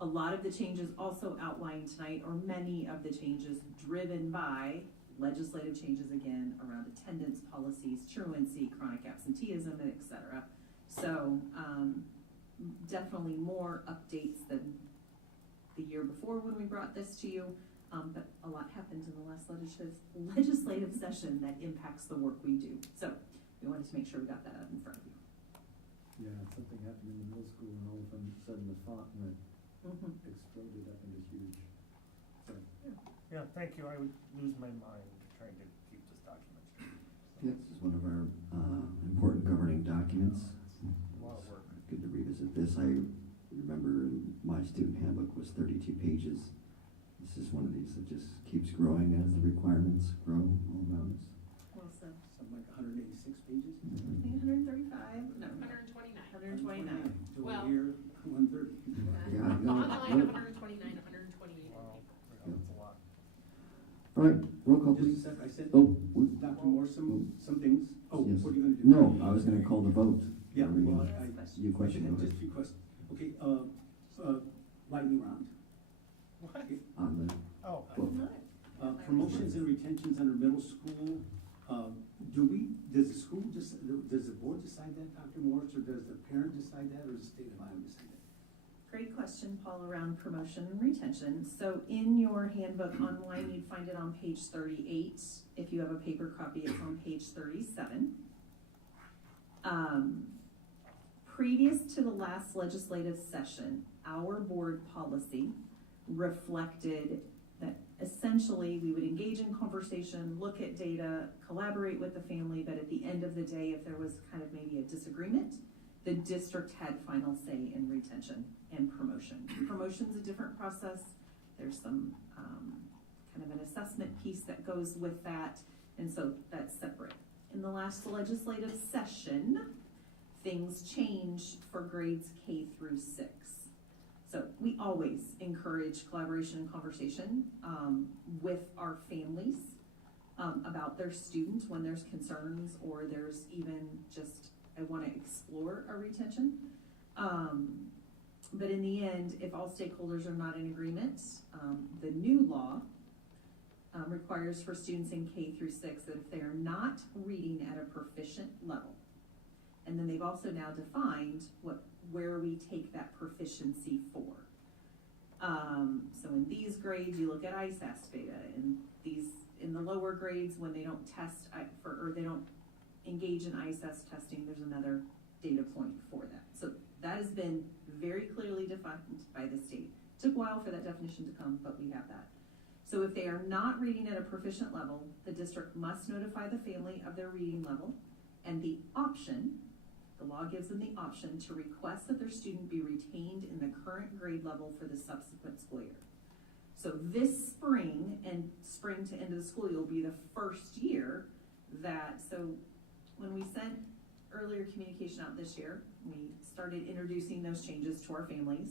a lot of the changes also outlined tonight, or many of the changes driven by legislative changes again around attendance policies, truancy, chronic absenteeism, etc. So definitely more updates than the year before when we brought this to you, but a lot happened in the last legislative session that impacts the work we do. So we wanted to make sure we got that out in front of you. Yeah, something happened in the middle school and all of a sudden the font went exploded up into huge. So. Yeah, thank you. I would lose my mind trying to keep this document straight. Yeah, this is one of our important governing documents. A lot of work. Good to revisit this. I remember my student handbook was 32 pages. This is one of these that just keeps growing as the requirements grow all around us. Well said. Something like 186 pages? I think 135, no. 129. 129. To Well- here, 130. Yeah, Online 129, 128. Wow, that's a lot. All right, roll call, Just a please. sec, I said, Oh, Dr. Moore, some things. Oh, yes. what are you gonna do? No, I was gonna call the vote. Yeah, Are we well, gonna- You question, go just a ahead. few questions. Okay, lightning round. What? On the Oh, vote. Promotions and retentions under middle school, does the school does the board decide that, Dr. Morris, or does the parent decide that, or does the state of Iowa decide that? Great question, Paul, around promotion and retention. So in your handbook online, you'd find it on page 38. If you have a paper copy, it's on page 37. Previous to the last legislative session, our board policy reflected that essentially we would engage in conversation, look at data, collaborate with the family, but at the end of the day, if there was kind of maybe a disagreement, the district had final say in retention and promotion. Promotion's a different process. There's some kind of an assessment piece that goes with that, and so that's separate. In the last legislative session, things changed for grades K through 6. So we always encourage collaboration and conversation with our families about their student when there's concerns or there's even just, I want to explore a retention. But in the end, if all stakeholders are not in agreement, the new law requires for students in K through 6 that if they are not reading at a proficient level, and then they've also now defined where we take that proficiency for. So in these grades, you look at ISASS data. In the lower grades, when they don't test or they don't engage in ISASS testing, there's another data point for that. So that has been very clearly defined by the state. It took a while for that definition to come, but we have that. So if they are not reading at a proficient level, the district must notify the family of their reading level and the law gives them the option to request that their student be retained in the current grade level for the subsequent school year. So this spring and spring to end of the school year will be the first year so when we sent earlier communication out this year, we started introducing those changes to our families.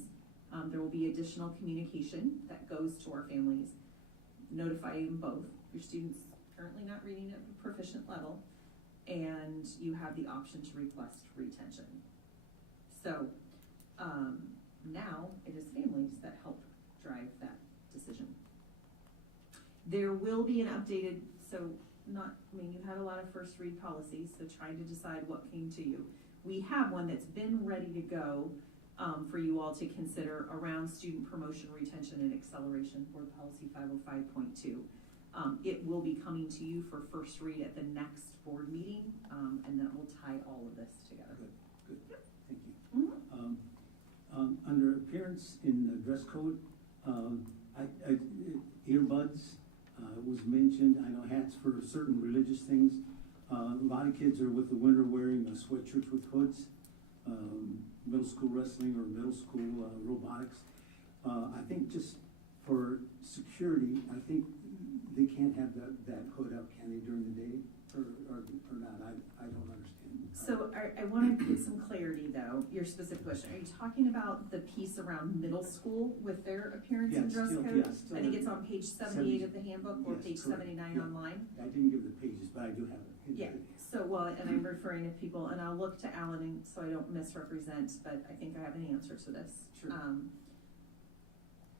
There will be additional communication that goes to our families, notifying both. Your student's currently not reading at a proficient level, and you have the option to request retention. So now it is families that help drive that decision. There will be an updated, you had a lot of first read policies, so trying to decide what came to you. We have one that's been ready to go for you all to consider around student promotion, retention, and acceleration, Board Policy 505.2. It will be coming to you for first read at the next board meeting, and that will tie all of this together. Good, thank you. Under appearance in the dress code, earbuds was mentioned. I know hats for certain religious things. A lot of kids are with the winter wearing sweatshirts with hoods. Middle school wrestling or middle school robotics. I think just for security, I think they can't have that hood up, can they, during the day, or not? I don't understand. So I want to get some clarity though, your specific question. Are you talking about the piece around middle school with their appearance and dress code? I think it's on page 78 of the handbook or page 79 online. I didn't give the pages, but I do have it. Yeah, so and I'm referring to people, and I'll look to Alan so I don't misrepresent, but I think I have an answer to this. Sure.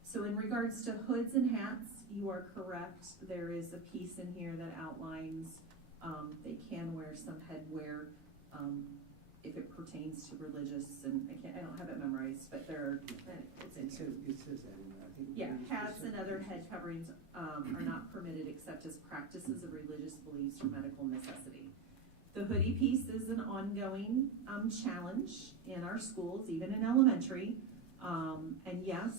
So in regards to hoods and hats, you are correct. There is a piece in here that outlines they can wear some headwear if it pertains to religious, and I don't have it memorized, but it's in here. It says that in there, I think. Yeah, hats and other head coverings are not permitted except as practices of religious beliefs or medical necessity. The hoodie piece is an ongoing challenge in our schools, even in elementary. And yes,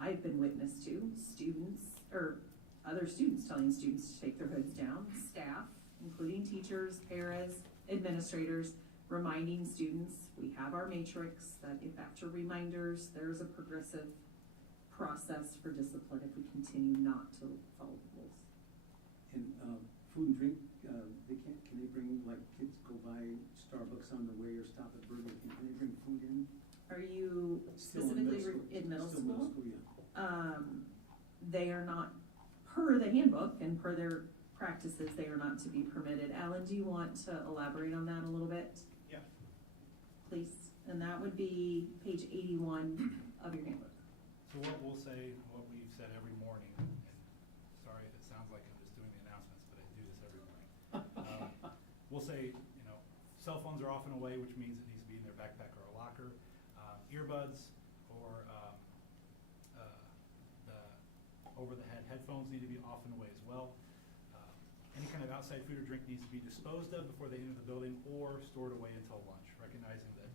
I've been witness to students or other students telling students to take their hoods down, staff, including teachers, paras, administrators, reminding students we have our matrix, that if after reminders, there's a progressive process for discipline if we continue not to follow the rules. And food and drink, can they bring, like kids go by Starbucks on the way or stop at Burger King, can they bring food in? Are you Still specifically in middle school? They are not, per the handbook and per their practices, they are not to be permitted. Alan, do you want to elaborate on that a little bit? Yeah. Please, and that would be page 81 of your handbook. So what we'll say, what we've said every morning, and sorry if it sounds like I'm just doing the announcements, but I do this every morning. We'll say, cell phones are often away, which means it needs to be in their backpack or a locker. Earbuds or the over-the-head headphones need to be off and away as well. Any kind of outside food or drink needs to be disposed of before they enter the building or stored away until lunch, recognizing that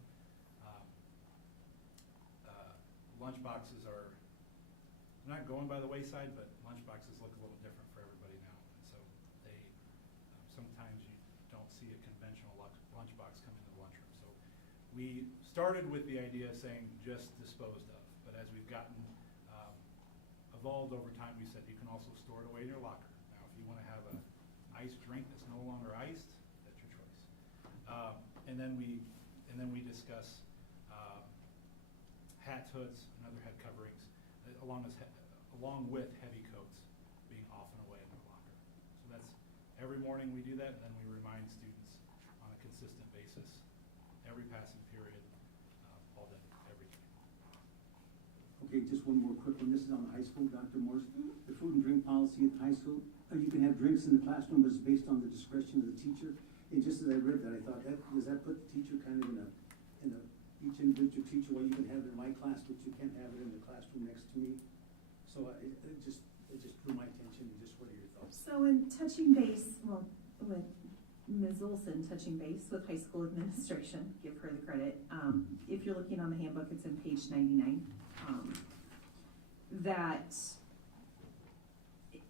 lunch boxes are not going by the wayside, but lunch boxes look a little different for everybody now. And so they, sometimes you don't see a conventional lunch box come into the lunchroom. So we started with the idea of saying just disposed of, but as we've gotten evolved over time, we said you can also store it away in your locker. Now, if you want to have an iced drink that's no longer iced, that's your choice. And then we discuss hats, hoods, and other head coverings, along with heavy coats being off and away in their locker. So that's every morning we do that, and then we remind students on a consistent basis, every passing period, all day, every day. Okay, just one more quick one. This is on the high school, Dr. Morse. The food and drink policy at the high school, you can have drinks in the classroom, but it's based on the discretion of the teacher. And just as I read that, I thought, does that put the teacher kind of in each individual teacher, well, you can have it in my class, but you can't have it in the classroom next to me? So it just drew my attention, and just what are your thoughts? So in touching base, with Ms. Olson touching base with high school administration, give her the credit. If you're looking on the handbook, it's in page 99. That,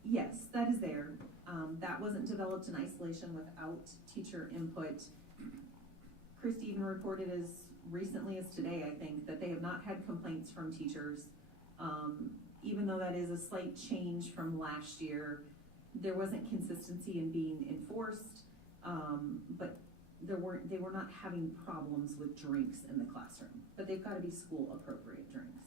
yes, that is there. That wasn't developed in isolation without teacher input. Christy even reported as recently as today, I think, that they have not had complaints from teachers. Even though that is a slight change from last year, there wasn't consistency in being enforced, but they were not having problems with drinks in the classroom. But they've got to be school appropriate drinks.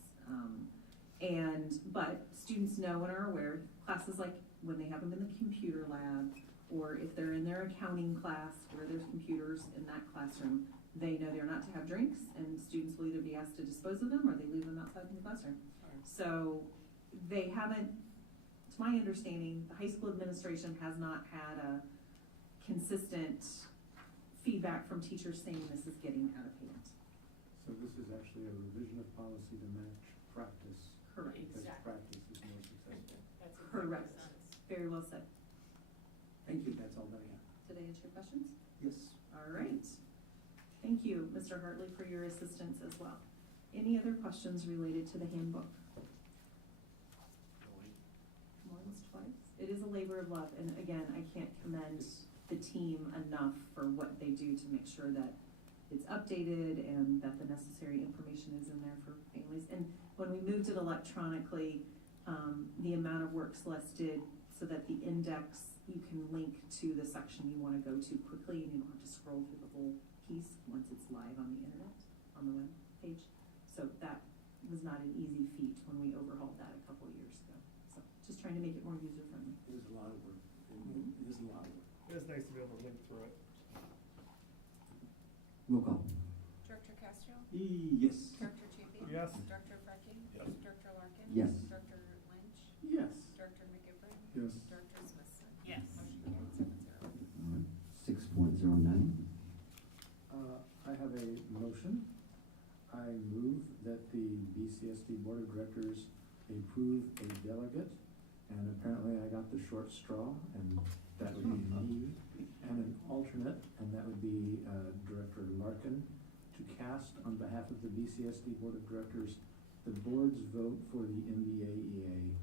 But students know and are aware, classes like when they have them in the computer lab, or if they're in their accounting class where there's computers in that classroom, they know they're not to have drinks, and students will either be asked to dispose of them or they leave them outside in the classroom. So they haven't, to my understanding, the high school administration has not had a consistent feedback from teachers saying this is getting out of hand. So this is actually a revision of policy to match practice. Correct. Because practice is more successful. That's exactly Correct. sense. Very well said. Thank you, that's all that I have. Did I answer your questions? Yes. All right. Thank you, Mr. Hartley, for your assistance as well. Any other questions related to the handbook? More than twice. It is a labor of love, and again, I can't commend the team enough for what they do to make sure that it's updated and that the necessary information is in there for families. And when we moved it electronically, the amount of work Celeste did so that the index, you can link to the section you want to go to quickly, and you don't have to scroll through the whole piece once it's live on the internet, on the web page. So that was not an easy feat when we overhauled that a couple of years ago. So just trying to make it more user-friendly. It is a lot of work. It is a lot of work. It is nice to be able to link through it. Roll call. Director Castro? Yes. Director Chaffee? Yes. Director Freckie? Yes. Director Larkin? Yes. Director Lynch? Yes. Director McGivern? Yes. Director Smithson? Yes. Motion carried 7-0. 6.09. I have a motion. I move that the BCSD Board of Directors approve a delegate, and apparently I got the short straw, and that would be me, and an alternate, and that would be Director Larkin, to cast on behalf of the BCSD Board of Directors the board's vote for the MBAEA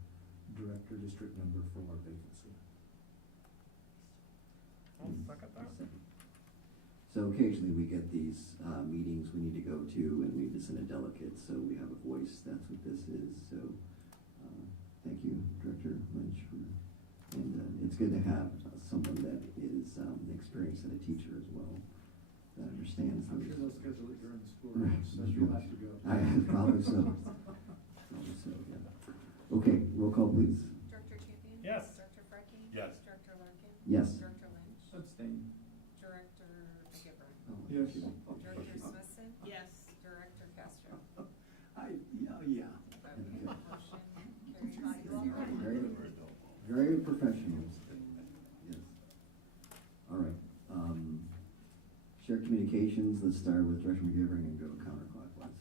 Director District Number 4 vacancy. I'll second that. So occasionally we get these meetings we need to go to, and we just send a delegate, so we have a voice. That's what this is. So thank you, Director Lynch, and it's good to have someone that is experienced and a teacher as well, that understands. I'm sure they'll schedule it during the school Right. year, so you'll have to go. Probably so. Probably so, yeah. Okay, roll call, please. Director Champion? Yes. Director Freckie? Yes. Director Larkin? Yes. Director Lynch? Abstain. Director McGivern? Yes. Director Smithson? Yes. Director Castro? Yeah. Motion carried 5-0. Very professional. Yes. All right. Shared communications, let's start with Director McGivern and go counterclockwise.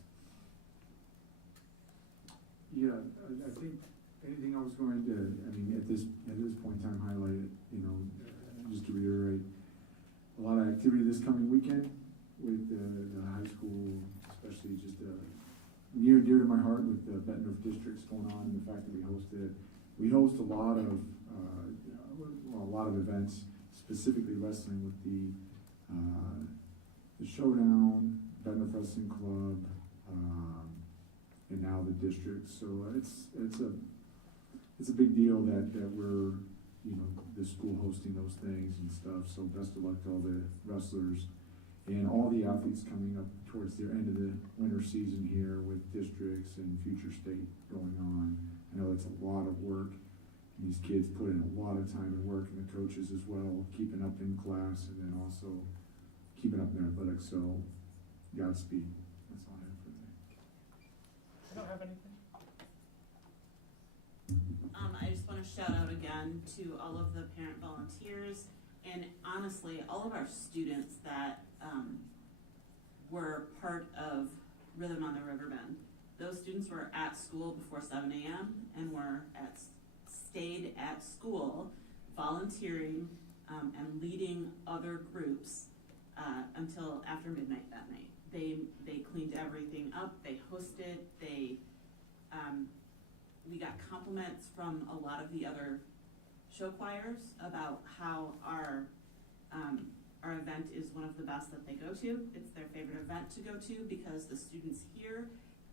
Yeah, I think anything I was going to, I mean, at this point in time, highlight it, just to reiterate, a lot of activity this coming weekend with the high school, especially just near and dear to my heart with the Bettendorf districts going on, and the fact that we host a lot of events, specifically wrestling with the Showdown, Bettendorf Wrestling Club, and now the district. So it's a big deal that we're, the school hosting those things and stuff. So best of luck to all the wrestlers and all the athletes coming up towards the end of the winter season here with districts and future state going on. I know it's a lot of work. These kids put in a lot of time and work, and the coaches as well, keeping up in class and then also keeping up in athletics. So Godspeed. That's all I have for today. I don't have anything. I just want to shout out again to all of the parent volunteers and honestly all of our students that were part of Rhythm on the Riverbend. Those students were at school before 7 a.m. and stayed at school volunteering and leading other groups until after midnight that night. They cleaned everything up, they hosted, we got compliments from a lot of the other show choirs about how our event is one of the best that they go to. It's their favorite event to go to because the students here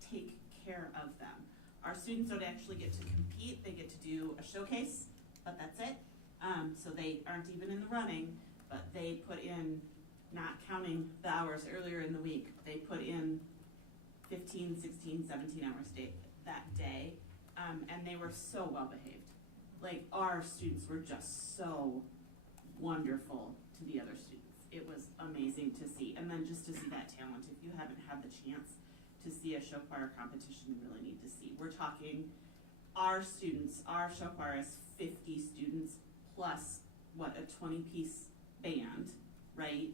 take care of them. Our students don't actually get to compete, they get to do a showcase, but that's it. So they aren't even in the running, but they put in, not counting the hours earlier in the week, they put in 15, 16, 17 hours that day, and they were so well behaved. Like, our students were just so wonderful to the other students. It was amazing to see, and then just to see that talent. If you haven't had the chance to see a show choir competition, you really need to see. We're talking our students, our show choir is 50 students plus, what, a 20-piece band, right?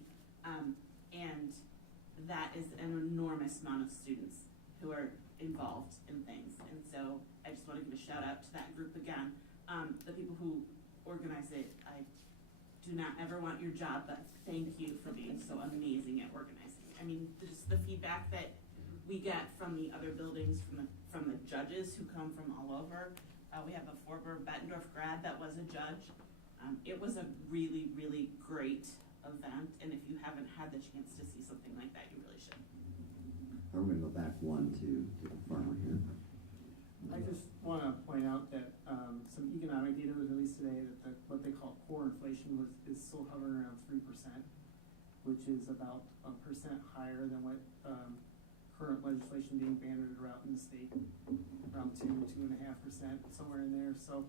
And that is an enormous amount of students who are involved in things. And so I just want to give a shout out to that group again. The people who organize it, I do not ever want your job, but thank you for being so amazing at organizing. I mean, just the feedback that we get from the other buildings, from the judges who come from all over. We have a former Bettendorf grad that was a judge. It was a really, really great event, and if you haven't had the chance to see something like that, you really should. I'm gonna go back one to the farmer here. I just want to point out that some economic data was released today that what they call core inflation is still hovering around 3%, which is about 1% higher than what current legislation being bandied around in the state, around 2.5%, somewhere in there. So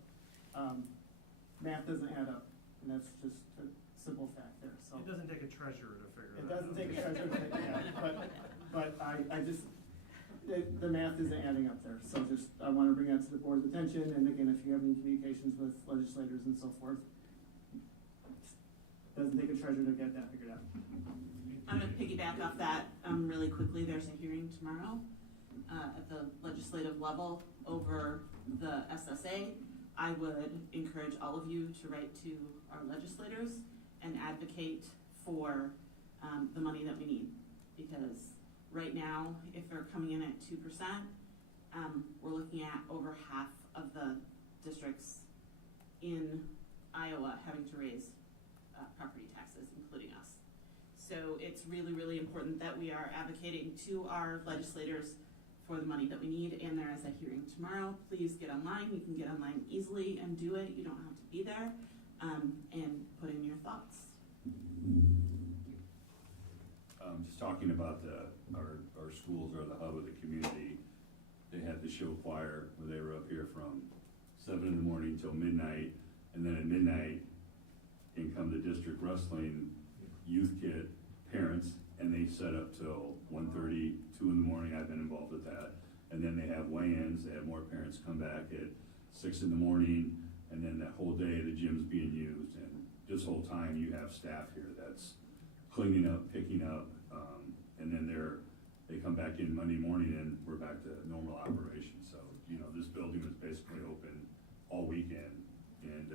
math doesn't add up, and that's just a simple fact there. So it doesn't take a treasurer to figure it that out. doesn't take a treasurer to figure it out, but I just. The math isn't adding up there, so just, I want to bring that to the board's attention, and again, if you have any communications with legislators and so forth, doesn't take a treasurer to get that figured out. I'm going to piggyback off that really quickly. There's a hearing tomorrow at the legislative level over the SSA. I would encourage all of you to write to our legislators and advocate for the money that we need, because right now, if they're coming in at 2%, we're looking at over half of the districts in Iowa having to raise property taxes, including us. So it's really, really important that we are advocating to our legislators for the money that we need, and there is a hearing tomorrow. Please get online. You can get online easily and do it. You don't have to be there, and put in your thoughts. Just talking about our schools are the hub of the community. They had the show choir where they were up here from 7 in the morning till midnight, and then at midnight in come the district wrestling youth kid parents, and they set up till 1:30, 2 in the morning. I've been involved with that. And then they have weigh-ins. They have more parents come back at 6 in the morning, and then that whole day the gym's being used. And this whole time you have staff here that's cleaning up, picking up, and then they come back in Monday morning and we're back to normal operation. So, this building was basically open all weekend, and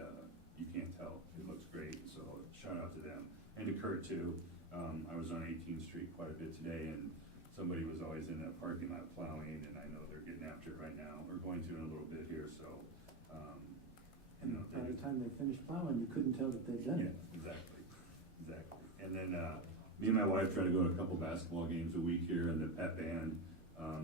you can't tell. It looks great, so shout out to them. And to Kurt too. I was on 18th Street quite a bit today, and somebody was always in that parking lot plowing, and I know they're getting after it right now. We're going to in a little bit here, so. And by the time they finished plowing, you couldn't tell that they'd done it. Exactly. And then me and my wife try to go to a couple basketball games a week here, and the pep band,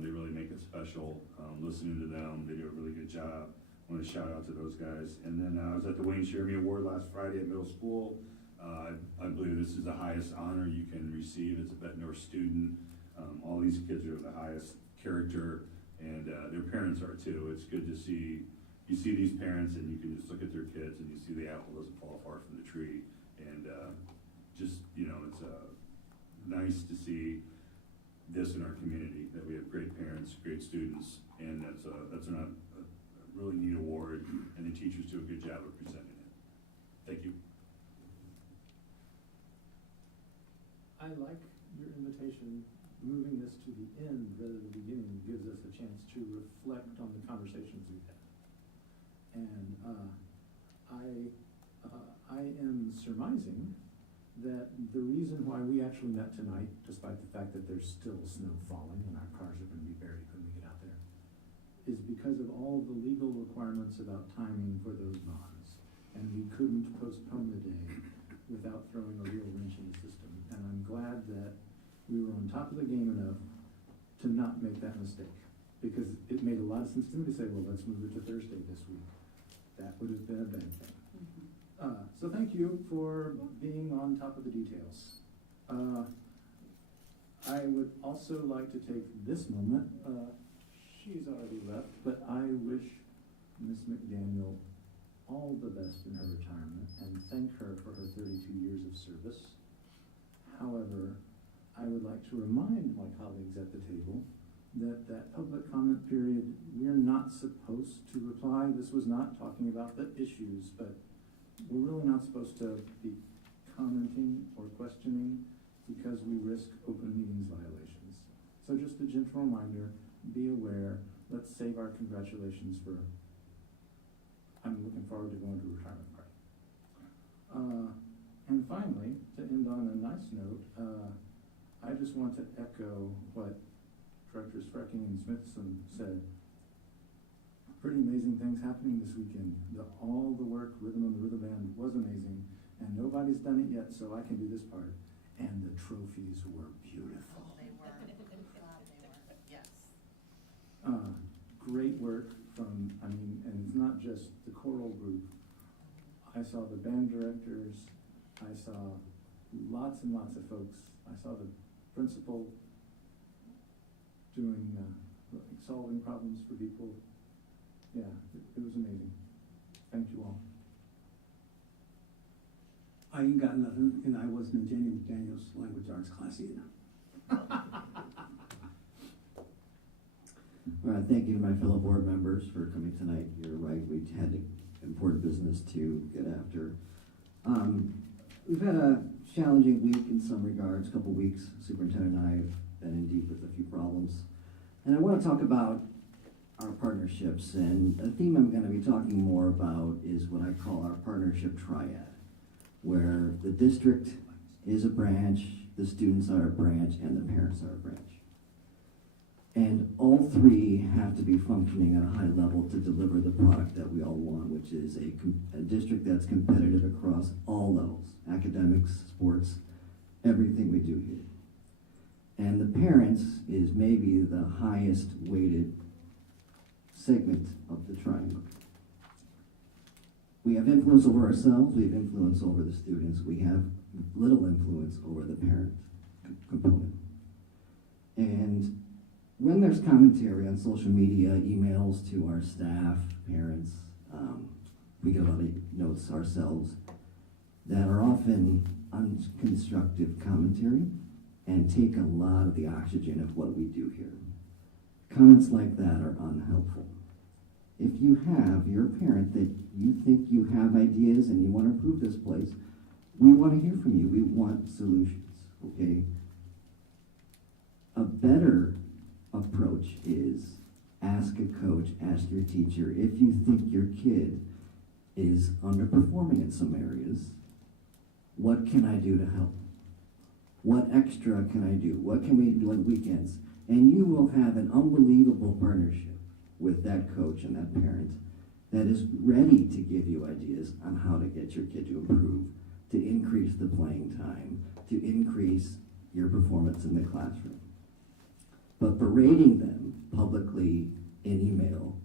they really make it special. Listening to them, they do a really good job. I want to shout out to those guys. And then I was at the Wayne Sheremy Award last Friday at middle school. I believe this is the highest honor you can receive as a Bettendorf student. All these kids are the highest character, and their parents are too. It's good to see, you see these parents and you can just look at their kids and you see the apple doesn't fall far from the tree. And just, it's nice to see this in our community, that we have great parents, great students, and that's a really neat award, and the teachers do a good job of presenting it. Thank you. I like your invitation. Moving this to the end rather than the beginning gives us a chance to reflect on the conversations we've had. And I am surmising that the reason why we actually met tonight, despite the fact that there's still snow falling and our cars are going to be buried when we get out there, is because of all the legal requirements about timing for those bonds. And we couldn't postpone the day without throwing a real wrench in the system. And I'm glad that we were on top of the game enough to not make that mistake, because it made a lot of sense to me to say, well, let's move it to Thursday this week. That would have been a bad thing. So thank you for being on top of the details. I would also like to take this moment, She's already left, but I wish Miss McDaniel all the best in her retirement and thank her for her 32 years of service. However, I would like to remind my colleagues at the table that that public comment period, we're not supposed to reply. This was not talking about the issues, but we're really not supposed to be commenting or questioning because we risk open meetings violations. So just a gentle reminder, be aware, let's save our congratulations for, I'm looking forward to going to a retirement party. And finally, to end on a nice note, I just want to echo what Directors Frecking and Smithson said. Pretty amazing things happening this weekend. All the work, Rhythm of the Rhythm Band was amazing, and nobody's done it yet, so I can do this part. And the trophies were beautiful. They were. God, they were. Yes. Great work from, and it's not just the choral group. I saw the band directors. I saw lots and lots of folks. I saw the principal doing, solving problems for people. Yeah, it was amazing. Thank you all. I ain't got nothing, and I wasn't in Jenny McDaniel's language arts class either. All right, thank you to my fellow board members for coming tonight. You're right, we had important business to get after. We've had a challenging week in some regards, couple weeks. Superintendent and I have been in deep with a few problems. And I want to talk about our partnerships, and a theme I'm going to be talking more about is what I call our partnership triad, where the district is a branch, the students are a branch, and the parents are a branch. And all three have to be functioning at a high level to deliver the product that we all want, which is a district that's competitive across all levels, academics, sports, everything we do here. And the parents is maybe the highest weighted segment of the triangle. We have influence over ourselves, we have influence over the students, we have little influence over the parent component. And when there's commentary on social media, emails to our staff, parents, we get a lot of notes ourselves that are often unconstructive commentary and take a lot of the oxygen of what we do here. Comments like that are unhelpful. If you have your parent that you think you have ideas and you want to improve this place, we want to hear from you. We want solutions, okay? A better approach is ask a coach, ask your teacher, if you think your kid is underperforming in some areas, what can I do to help? What extra can I do? What can we do on weekends? And you will have an unbelievable partnership with that coach and that parent that is ready to give you ideas on how to get your kid to improve, to increase the playing time, to increase your performance in the classroom. But berating them publicly in email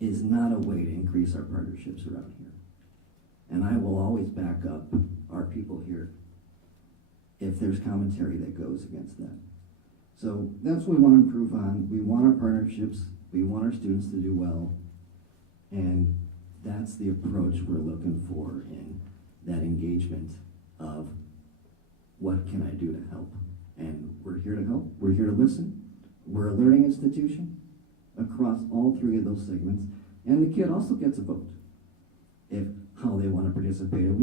is not a way to increase our partnerships around here. And I will always back up our people here if there's commentary that goes against that. So that's what we want to improve on. We want our partnerships. We want our students to do well. And that's the approach we're looking for in that engagement of what can I do to help? And we're here to help. We're here to listen. We're a learning institution across all three of those segments. And the kid also gets a vote if how they want to participate. And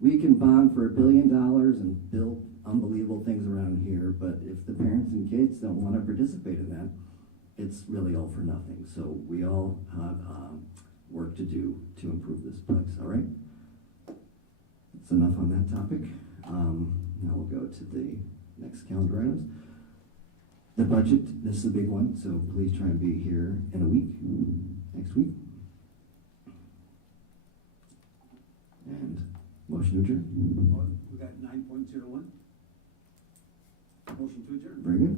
we can bond for $1 billion and build unbelievable things around here, but if the parents and kids don't want to participate in that, it's really all for nothing. So we all have work to do to improve this place, all right? That's enough on that topic. Now we'll go to the next calendar items. The budget, this is a big one, so please try and be here in a week, next week. And motion to adjourn. We got 9.01. Motion to adjourn. Very good.